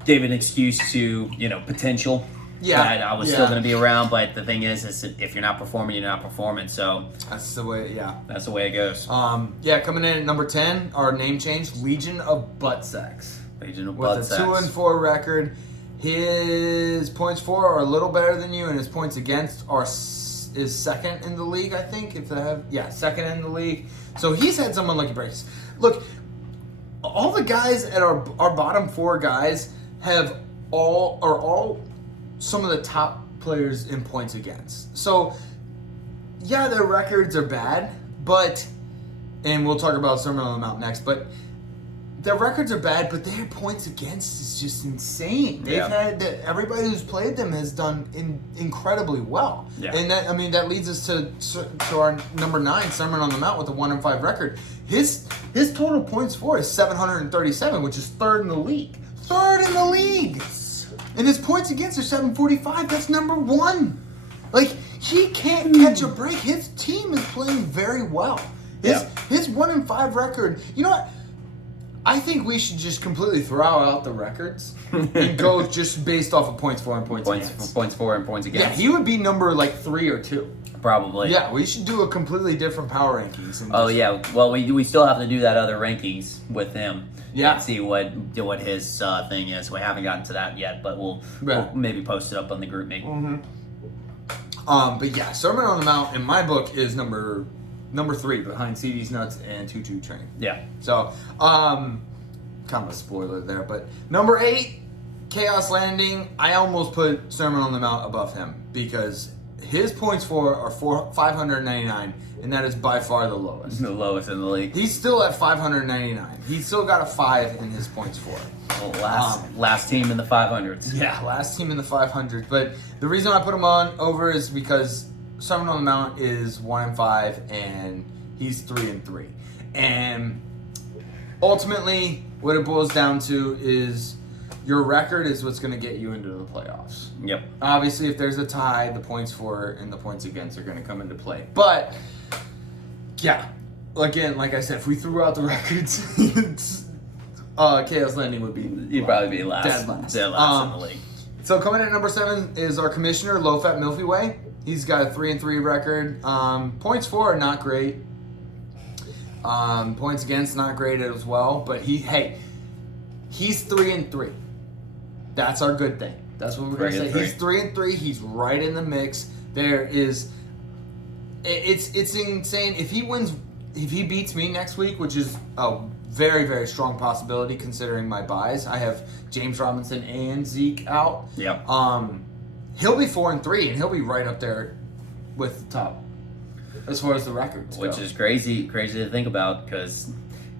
gave an excuse to, potential. Yeah. That I was still going to be around, but the thing is if you're not performing, you're not performing. So that's the way. Yeah, that's the way it goes. Coming in at number 10, our name change, Legion of Butt Sex. Legion of With Butt a Sex. 2-4 record. His points for are a little better than you, and his points against is second in the league, I think. Second in the league. So he's had some unlucky breaks. Look, all the guys at our bottom 4 guys are all some of the top players in points against. So yeah, their records are bad, and we'll talk about Sermon on the Mount next, but their records are bad, but their points against is just insane. They've had everybody who's played them has done incredibly well, and that leads us to our number 9, Sermon on the Mount, with a 1-5 record. His total points for is 737, which is third in the league. And his points against are 745. That's number 1. Like, he can't catch a break. His team is playing very well. His 1-5 record. You know what? I think we should just completely throw out the records and go just based off of points for and points against. Points for and points against. Yeah, he would be number 3 or 2. Probably. Yeah, we should do a completely different power rankings. Well, we still have to do that other rankings with him. Yeah. And see what his thing is. We haven't gotten to that yet, but we'll maybe post it up on the group maybe. But yeah, Sermon on the Mount in my book is number 3 behind CD's Nuts and Choo Choo Train. Yeah. So, kind of a spoiler there, but number 8, Chaos Landing. I almost put Sermon on the Mount above him because his points for are 599, and that is by far the lowest. The lowest in the league. He's still at 599. He's still got a 5 in his points for. Well, last team in the 500s. Yeah, last team in the 500s. But the reason I put him over is because Sermon on the Mount is 1-5, and he's 3-3. And ultimately, what it boils down to is your record is what's going to get you into the playoffs. Yep. Obviously, if there's a tie, the points for and the points against are going to come into play. But yeah, again, like I said, if we threw out the records, Chaos Landing would be. You'd probably be last. Dead last. Dead last in the league. So coming in at number 7 is our commissioner, Low Fat Milky Way. He's got a 3-3 record. Points for are not great. Points against not great as well. But he's 3-3. That's our good thing. That's what we're gonna say. He's 3-3. He's right in the mix. It's insane. If he beats me next week, which is a very, very strong possibility considering my buys. I have James Robinson and Zeke out. Yep. He'll be 4-3, and he'll be right up there with the top as far as the records go. Which is crazy to think about because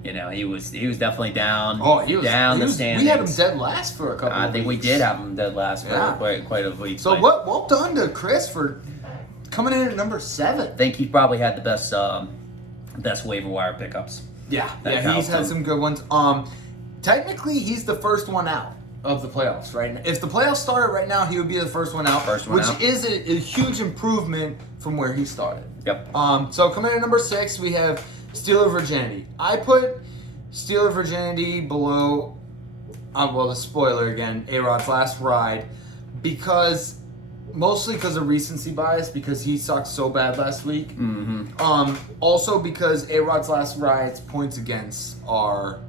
he was definitely down. Oh, he was down the standings. We had him dead last for a couple. I think we did have him dead last for quite a week. So well done to Chris for coming in at number 7. I think he probably had the best waiver wire pickups. Yeah, he's had some good ones. Technically, he's the first one out of the playoffs right now. If the playoffs started right now, he would be the first one out, which is a huge improvement from where he started. Yep. So coming in at number 6, we have Steeler Virginity. I put Steeler Virginity below, the spoiler again, A-Rod's last ride, mostly because of recency bias, because he sucked so bad last week. Mm-hmm. Also because A-Rod's last ride's points against are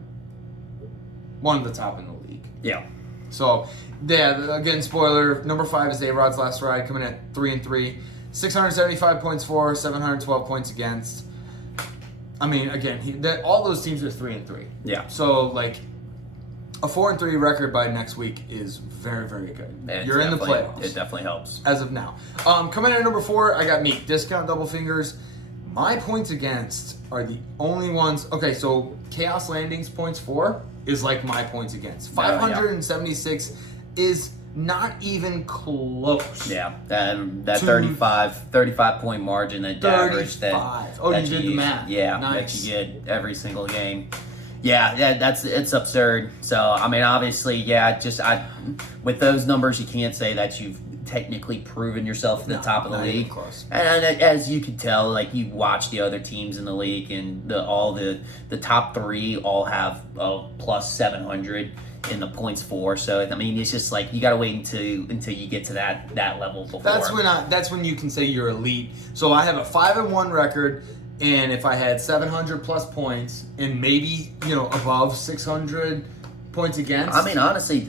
one of the top in the league. Yeah. So, again, spoiler, number 5 is A-Rod's last ride, coming at 3-3. 675 points for, 712 points against. I mean, again, all those teams are 3-3. Yeah. So, a 4-3 record by next week is very, very good. You're in the playoffs. It definitely helps. As of now. Coming in at number 4, I got me. Discount double fingers. My points against are the only ones. Okay, so Chaos Landing's points for is like my points against. 576 is not even close. Yeah, that 35 point margin that average that. Oh, you did the math. Yeah, nice. That you get every single game. Yeah, it's absurd. So I mean, obviously, with those numbers, you can't say that you've technically proven yourself at the top of the not even league. close. And as you can tell, like you watch the other teams in the league, and all the top three all have plus 700 in the points for. So I mean, it's just like you got to wait until you get to that level before. That's when you can say you're elite. So I have a 5-1 record, and if I had 700 plus points and maybe above 600 points against. I mean, honestly,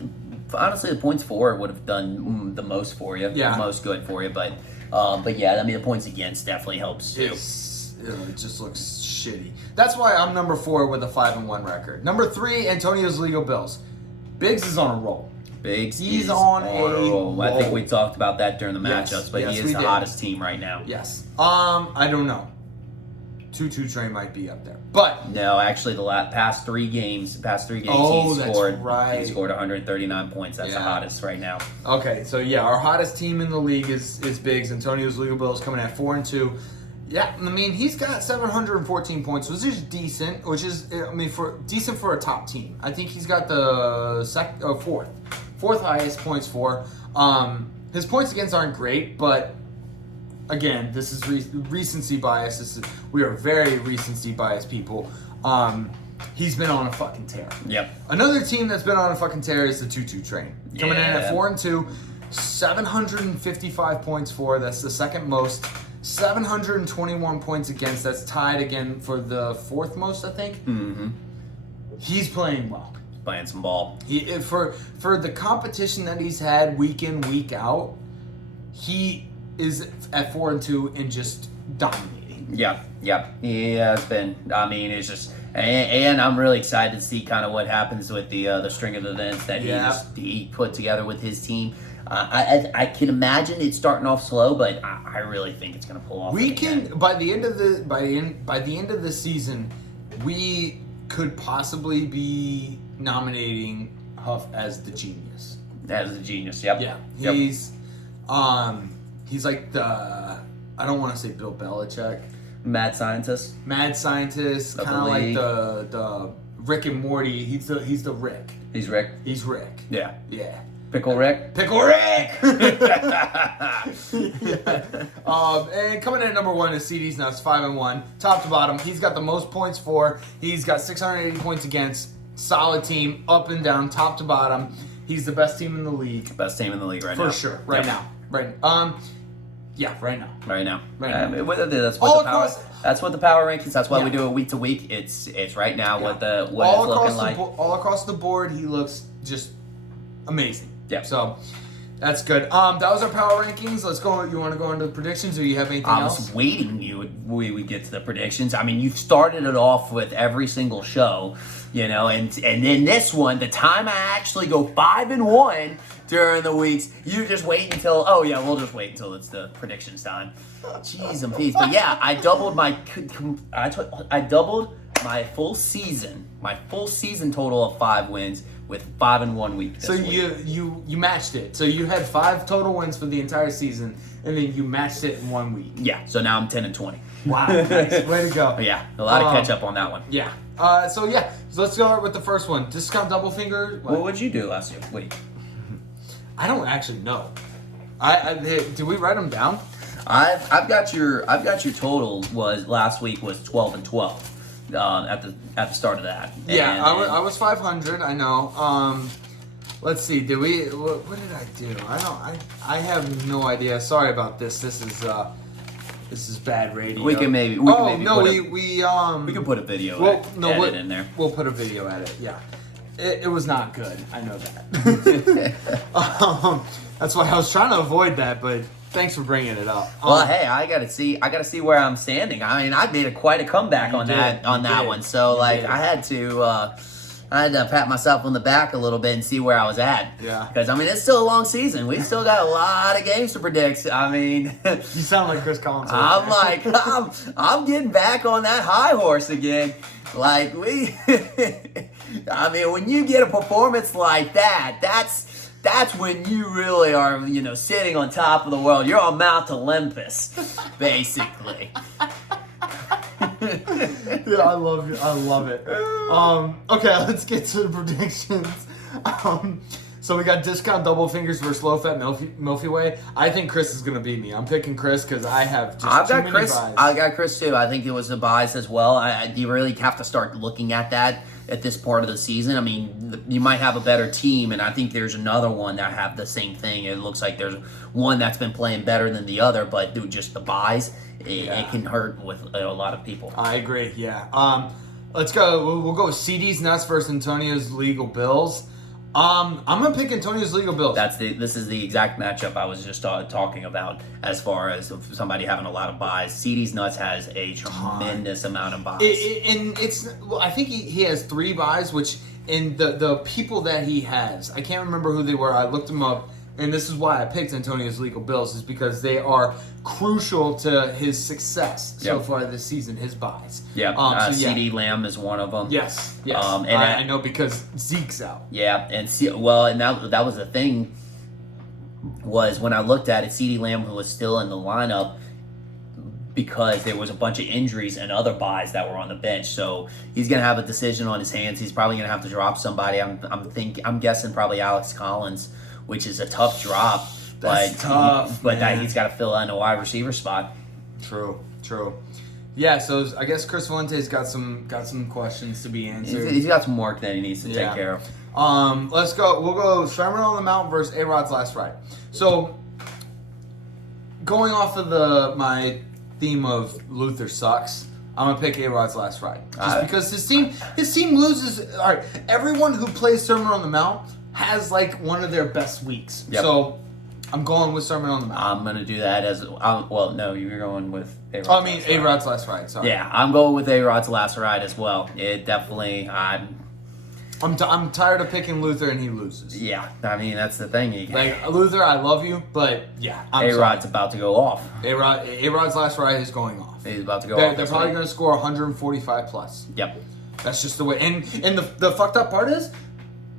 the points for would have done the most for you, the most good for you. But yeah, I mean, the points against definitely helps too. It just looks shitty. That's why I'm number 4 with a 5-1 record. Number 3, Antonio's Legal Bills. Biggs is on a roll. He's on a roll. I think we talked about that during the matchups, but he is the hottest team right now. Yes. I don't know. 2-2 train might be up there, but no, actually, the past three games, he scored 139 points. That's the hottest right now. Okay, so yeah, our hottest team in the league is Biggs. Antonio's Legal Bills coming at 4-2. Yeah, I mean he's got 714 points, which is decent. Decent for a top team. I think he's got the fourth highest points for. His points against aren't great, but again, this is recency bias. We are very recency biased people. He's been on a fucking tear. Yep. Another team that's been on a fucking tear is the 2-2 train. Coming in at 4-2, 755 points for. That's the second most. 721 points against. That's tied again for the fourth most, I think. Mm-hmm. He's playing well. Playing some ball. For the competition that he's had week in, week out, he is at 4-2 and just dominating. Yep. He has been. I mean, it's just, and I'm really excited to see kind of what happens with the string of events that he put together with his team. I can imagine it's starting off slow, but I really think it's going to pull off. We can by the end of the season, we could possibly be nominating Huff as the genius. As the genius, yep. Yeah, he's like the, I don't want to say Bill Belichick. Mad scientist, kind of like the Rick and Morty. He's the Rick. He's Rick. Yeah. Pickle Rick. And coming in at number 1 is CD's Nuts, 5-1, top to bottom. He's got the most points for. He's got 680 points against. Solid team, up and down, top to bottom. He's the best team in the league. Best team in the league right now. For sure. Right now. Right now. I mean, that's what the power rankings. That's why we do it week to week. It's right now what it's looking like. All across the board, he looks just amazing. Yeah. So that's good. That was our power rankings. Let's go. You want to go into the predictions, or you have anything else? I was waiting we would get to the predictions. I mean, you've started it off with every single show, and then this one, the time I actually go 5-1 during the weeks, you just wait until. Oh yeah, we'll just wait until it's the predictions time. Jeez and Pete. But yeah, I doubled my full season total of 5 wins with 5-1 week. So you matched it. So you had 5 total wins for the entire season, and then you matched it in 1 week. Yeah. So now I'm 10-20. Wow, nice. Way to go. But yeah, a lot of catch up on that one. Yeah. So let's start with the first one. Discount double finger. What would you do last week? I don't actually know. Did we write them down? I've got your total was last week was 12-12. At the start of that. Yeah, I was 500. I know. Let's see. Did we? What did I do? I have no idea. Sorry about this. This is bad radio. We can maybe. We can put a video. Edit in there. We'll put a video at it. Yeah. It was not good. I know that. That's why I was trying to avoid that, but thanks for bringing it up. Well, hey, I gotta see where I'm standing. I mean, I made quite a comeback on that one. So I had to pat myself on the back a little bit and see where I was at. Yeah. Because I mean, it's still a long season. We still got a lot of games to predict. I mean, you sound like Chris Collins. I'm getting back on that high horse again. Like I mean, when you get a performance like that, that's when you really are, sitting on top of the world. You're on Mount Olympus, basically. Yeah, I love it. Okay, let's get to the predictions. So we got discount double fingers versus low fat Milky Way. I think Chris is gonna beat me. I'm picking Chris because I have just too many buys. I got Chris too. I think it was the buys as well. You really have to start looking at that at this part of the season. I mean, you might have a better team, and I think there's another one that have the same thing. It looks like there's one that's been playing better than the other, but just the buys, it can hurt with a lot of people. I agree. Yeah. Let's go. We'll go with CD's Nuts versus Antonio's Legal Bills. I'm gonna pick Antonio's Legal Bills. This is the exact matchup I was just talking about as far as somebody having a lot of buys. CD's Nuts has a tremendous amount of buys. I think he has 3 buys, which in the people that he has, I can't remember who they were. I looked them up, and this is why I picked Antonio's Legal Bills, is because they are crucial to his success so far this season. His buys. Yeah. CD Lamb is one of them. Yes. And I know because Zeke's out. Yeah, and that was the thing. Was when I looked at it, CD Lamb was still in the lineup because there was a bunch of injuries and other buys that were on the bench. So he's gonna have a decision on his hands. He's probably gonna have to drop somebody. I'm guessing probably Alex Collins, which is a tough drop. That's tough. He's got to fill in a wide receiver spot. True. Yeah, so I guess Chris Fuente's got some questions to be answered. He's got some work that he needs to take care of. Let's go. We'll go Sherman on the Mount versus A-Rod's Last Ride. So, going off of my theme of Luther sucks, I'm gonna pick A-Rod's Last Ride just because his team loses. All right, everyone who plays Sermon on the Mount has like one of their best weeks. Yep. So I'm going with Sermon on the Mount. I'm going to do that no, you're going with A-Rod's A-Rod's Last Ride, sorry. Yeah, I'm going with A-Rod's Last Ride as well. It definitely, I'm tired of picking Luther and he loses. Yeah, I mean, that's the thing. Luther, I love you, but yeah, A-Rod's about to go off. A-Rod's Last Ride is going off. He's about to go off. They're probably going to score 145 plus. Yep. That's just the way. And the fucked up part is,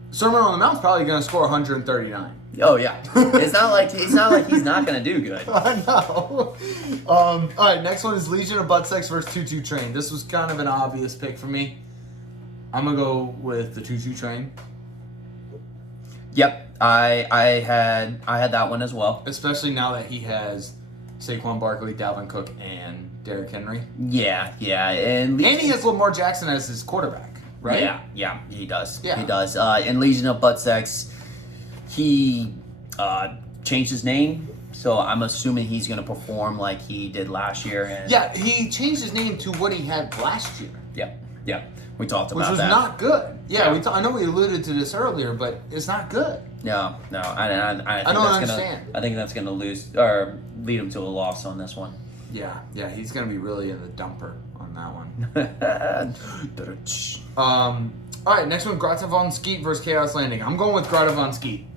Sermon on the Mount's probably going to score 139. Oh yeah, it's not like he's not gonna do good. I know. All right, next one is Legion of Buttsex versus 22 Train. This was kind of an obvious pick for me. I'm gonna go with the 22 Train. Yep, I had that one as well. Especially now that he has Saquon Barkley, Dalvin Cook, and Derrick Henry. Yeah, and he has Lamar Jackson as his quarterback, right? Yeah, he does. Yeah. He does. In Legion of Buttsex, he changed his name, so I'm assuming he's going to perform like he did last year. Yeah, he changed his name to what he had last year. Yeah. We talked about that. Which was not good. Yeah, I know we alluded to this earlier, but it's not good. No. I don't understand. I think that's going to lose or lead him to a loss on this one. Yeah, he's going to be really in the dumper on that one. All right, next one, Grata Von Skeet versus Chaos Landing. I'm going with Grata Von Skeet.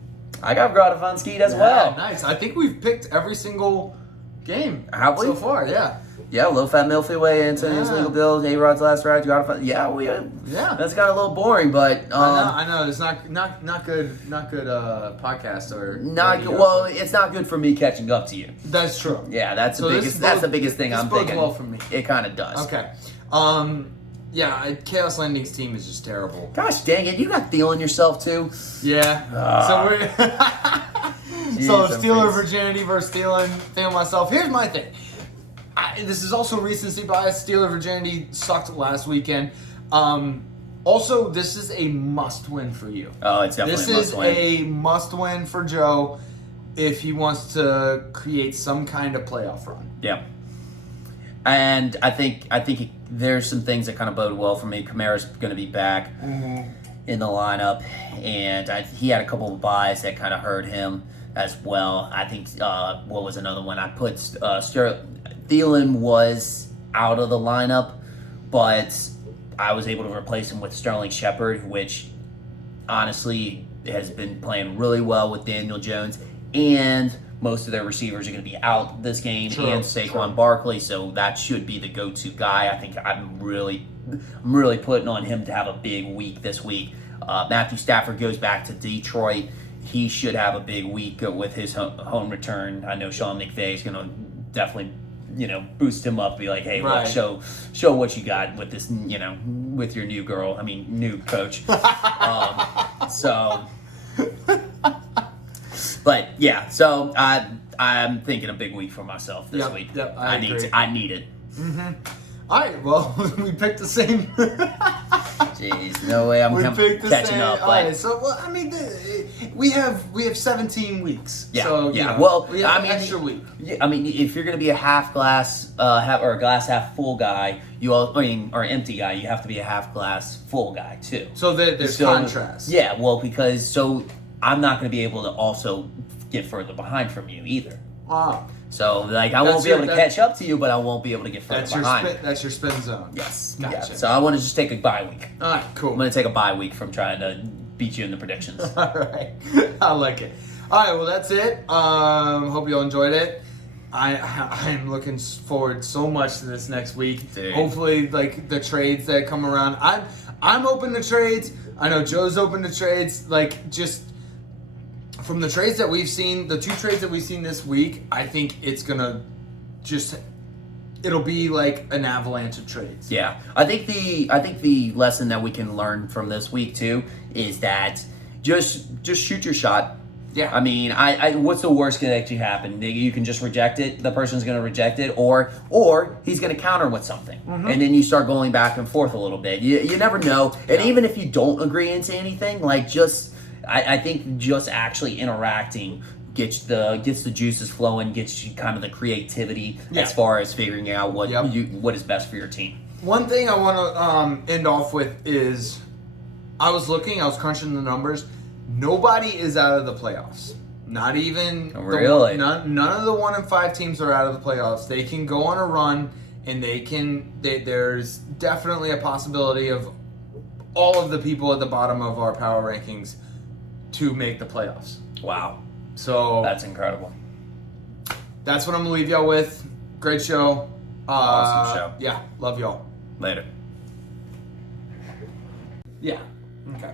I got Grata Von Skeet as well. Nice. I think we've picked every single game so far. Yeah. Yeah, Low Fat Milky Way, Antonio's Legal Bills, A-Rod's Last Ride, Grata Von. That's got a little boring, but I know. It's not good podcast or not good. Well, it's not good for me catching up to you. That's true. Yeah, that's the biggest thing I'm thinking. Well for me. It kind of does. Okay. Chaos Landing's team is just terrible. Gosh dang it, you got Thielen yourself too. Yeah. So we're Steeler virginity versus Thielen myself. Here's my thing. This is also recency bias. Steeler virginity sucked last weekend. Also, this is a must-win for you. Oh, it's definitely a must-win. This is a must-win for Joe if he wants to create some kind of playoff run. Yeah. And I think there's some things that kind of bode well for me. Kamara's going to be back in the lineup, and he had a couple of buys that kind of hurt him as well. I think what was another one? I put Thielen was out of the lineup, but I was able to replace him with Sterling Shepard, which honestly has been playing really well with Daniel Jones, and most of their receivers are going to be out this game, and Saquon Barkley, so that should be the go-to guy. I think I'm really putting on him to have a big week this week. Matthew Stafford goes back to Detroit. He should have a big week with his home return. I know Sean McVay is going to definitely boost him up, be like, hey, look, show what you got with this, with your new coach. But yeah, so I'm thinking a big week for myself this week. Yep, I agree. I need it. All right, well, we picked the same. Jeez, no way I'm catching up. All right, so well, I mean, we have 17 weeks. Yeah, so, yeah. You know, Well, we have I mean, an extra week. I mean, if you're gonna be a half glass, or a glass half full guy, or empty guy, you have to be a half glass full guy too. So there's contrast. Yeah, well, because I'm not gonna be able to also get further behind from you either. Wow. So like I won't be able to catch up to you, but I won't be able to get further behind. That's your spin zone. Yes. Gotcha. Yeah. So I want to just take a bye week. All right, cool. I'm gonna take a bye week from trying to beat you in the predictions. All right, I like it. All right, well that's it. Hope you all enjoyed it. I'm looking forward so much to this next week. Dude. Hopefully, like the trades that come around. I'm open to trades. I know Joe's open to trades. Like just. From the trades that we've seen, the 2 trades that we've seen this week, I think it's gonna it'll be like an avalanche of trades. Yeah, I think the lesson that we can learn from this week too is that just shoot your shot. Yeah. I mean, what's the worst that can happen? You can just reject it. The person's going to reject it, or he's going to counter with something, and then you start going back and forth a little bit. You never know, and even if you don't agree into anything, like I think just actually interacting gets the juices flowing, gets you kind of the creativity as far as figuring out what is best for your team. One thing I want to end off with is I was crunching the numbers. Nobody is out of the playoffs. Not even really. None of the 1 and 5 teams are out of the playoffs. They can go on a run, and there's definitely a possibility of all of the people at the bottom of our power rankings to make the playoffs. Wow. So that's incredible. That's what I'm gonna leave y'all with. Great show. Awesome show. Yeah, love y'all. Later. Yeah. Okay.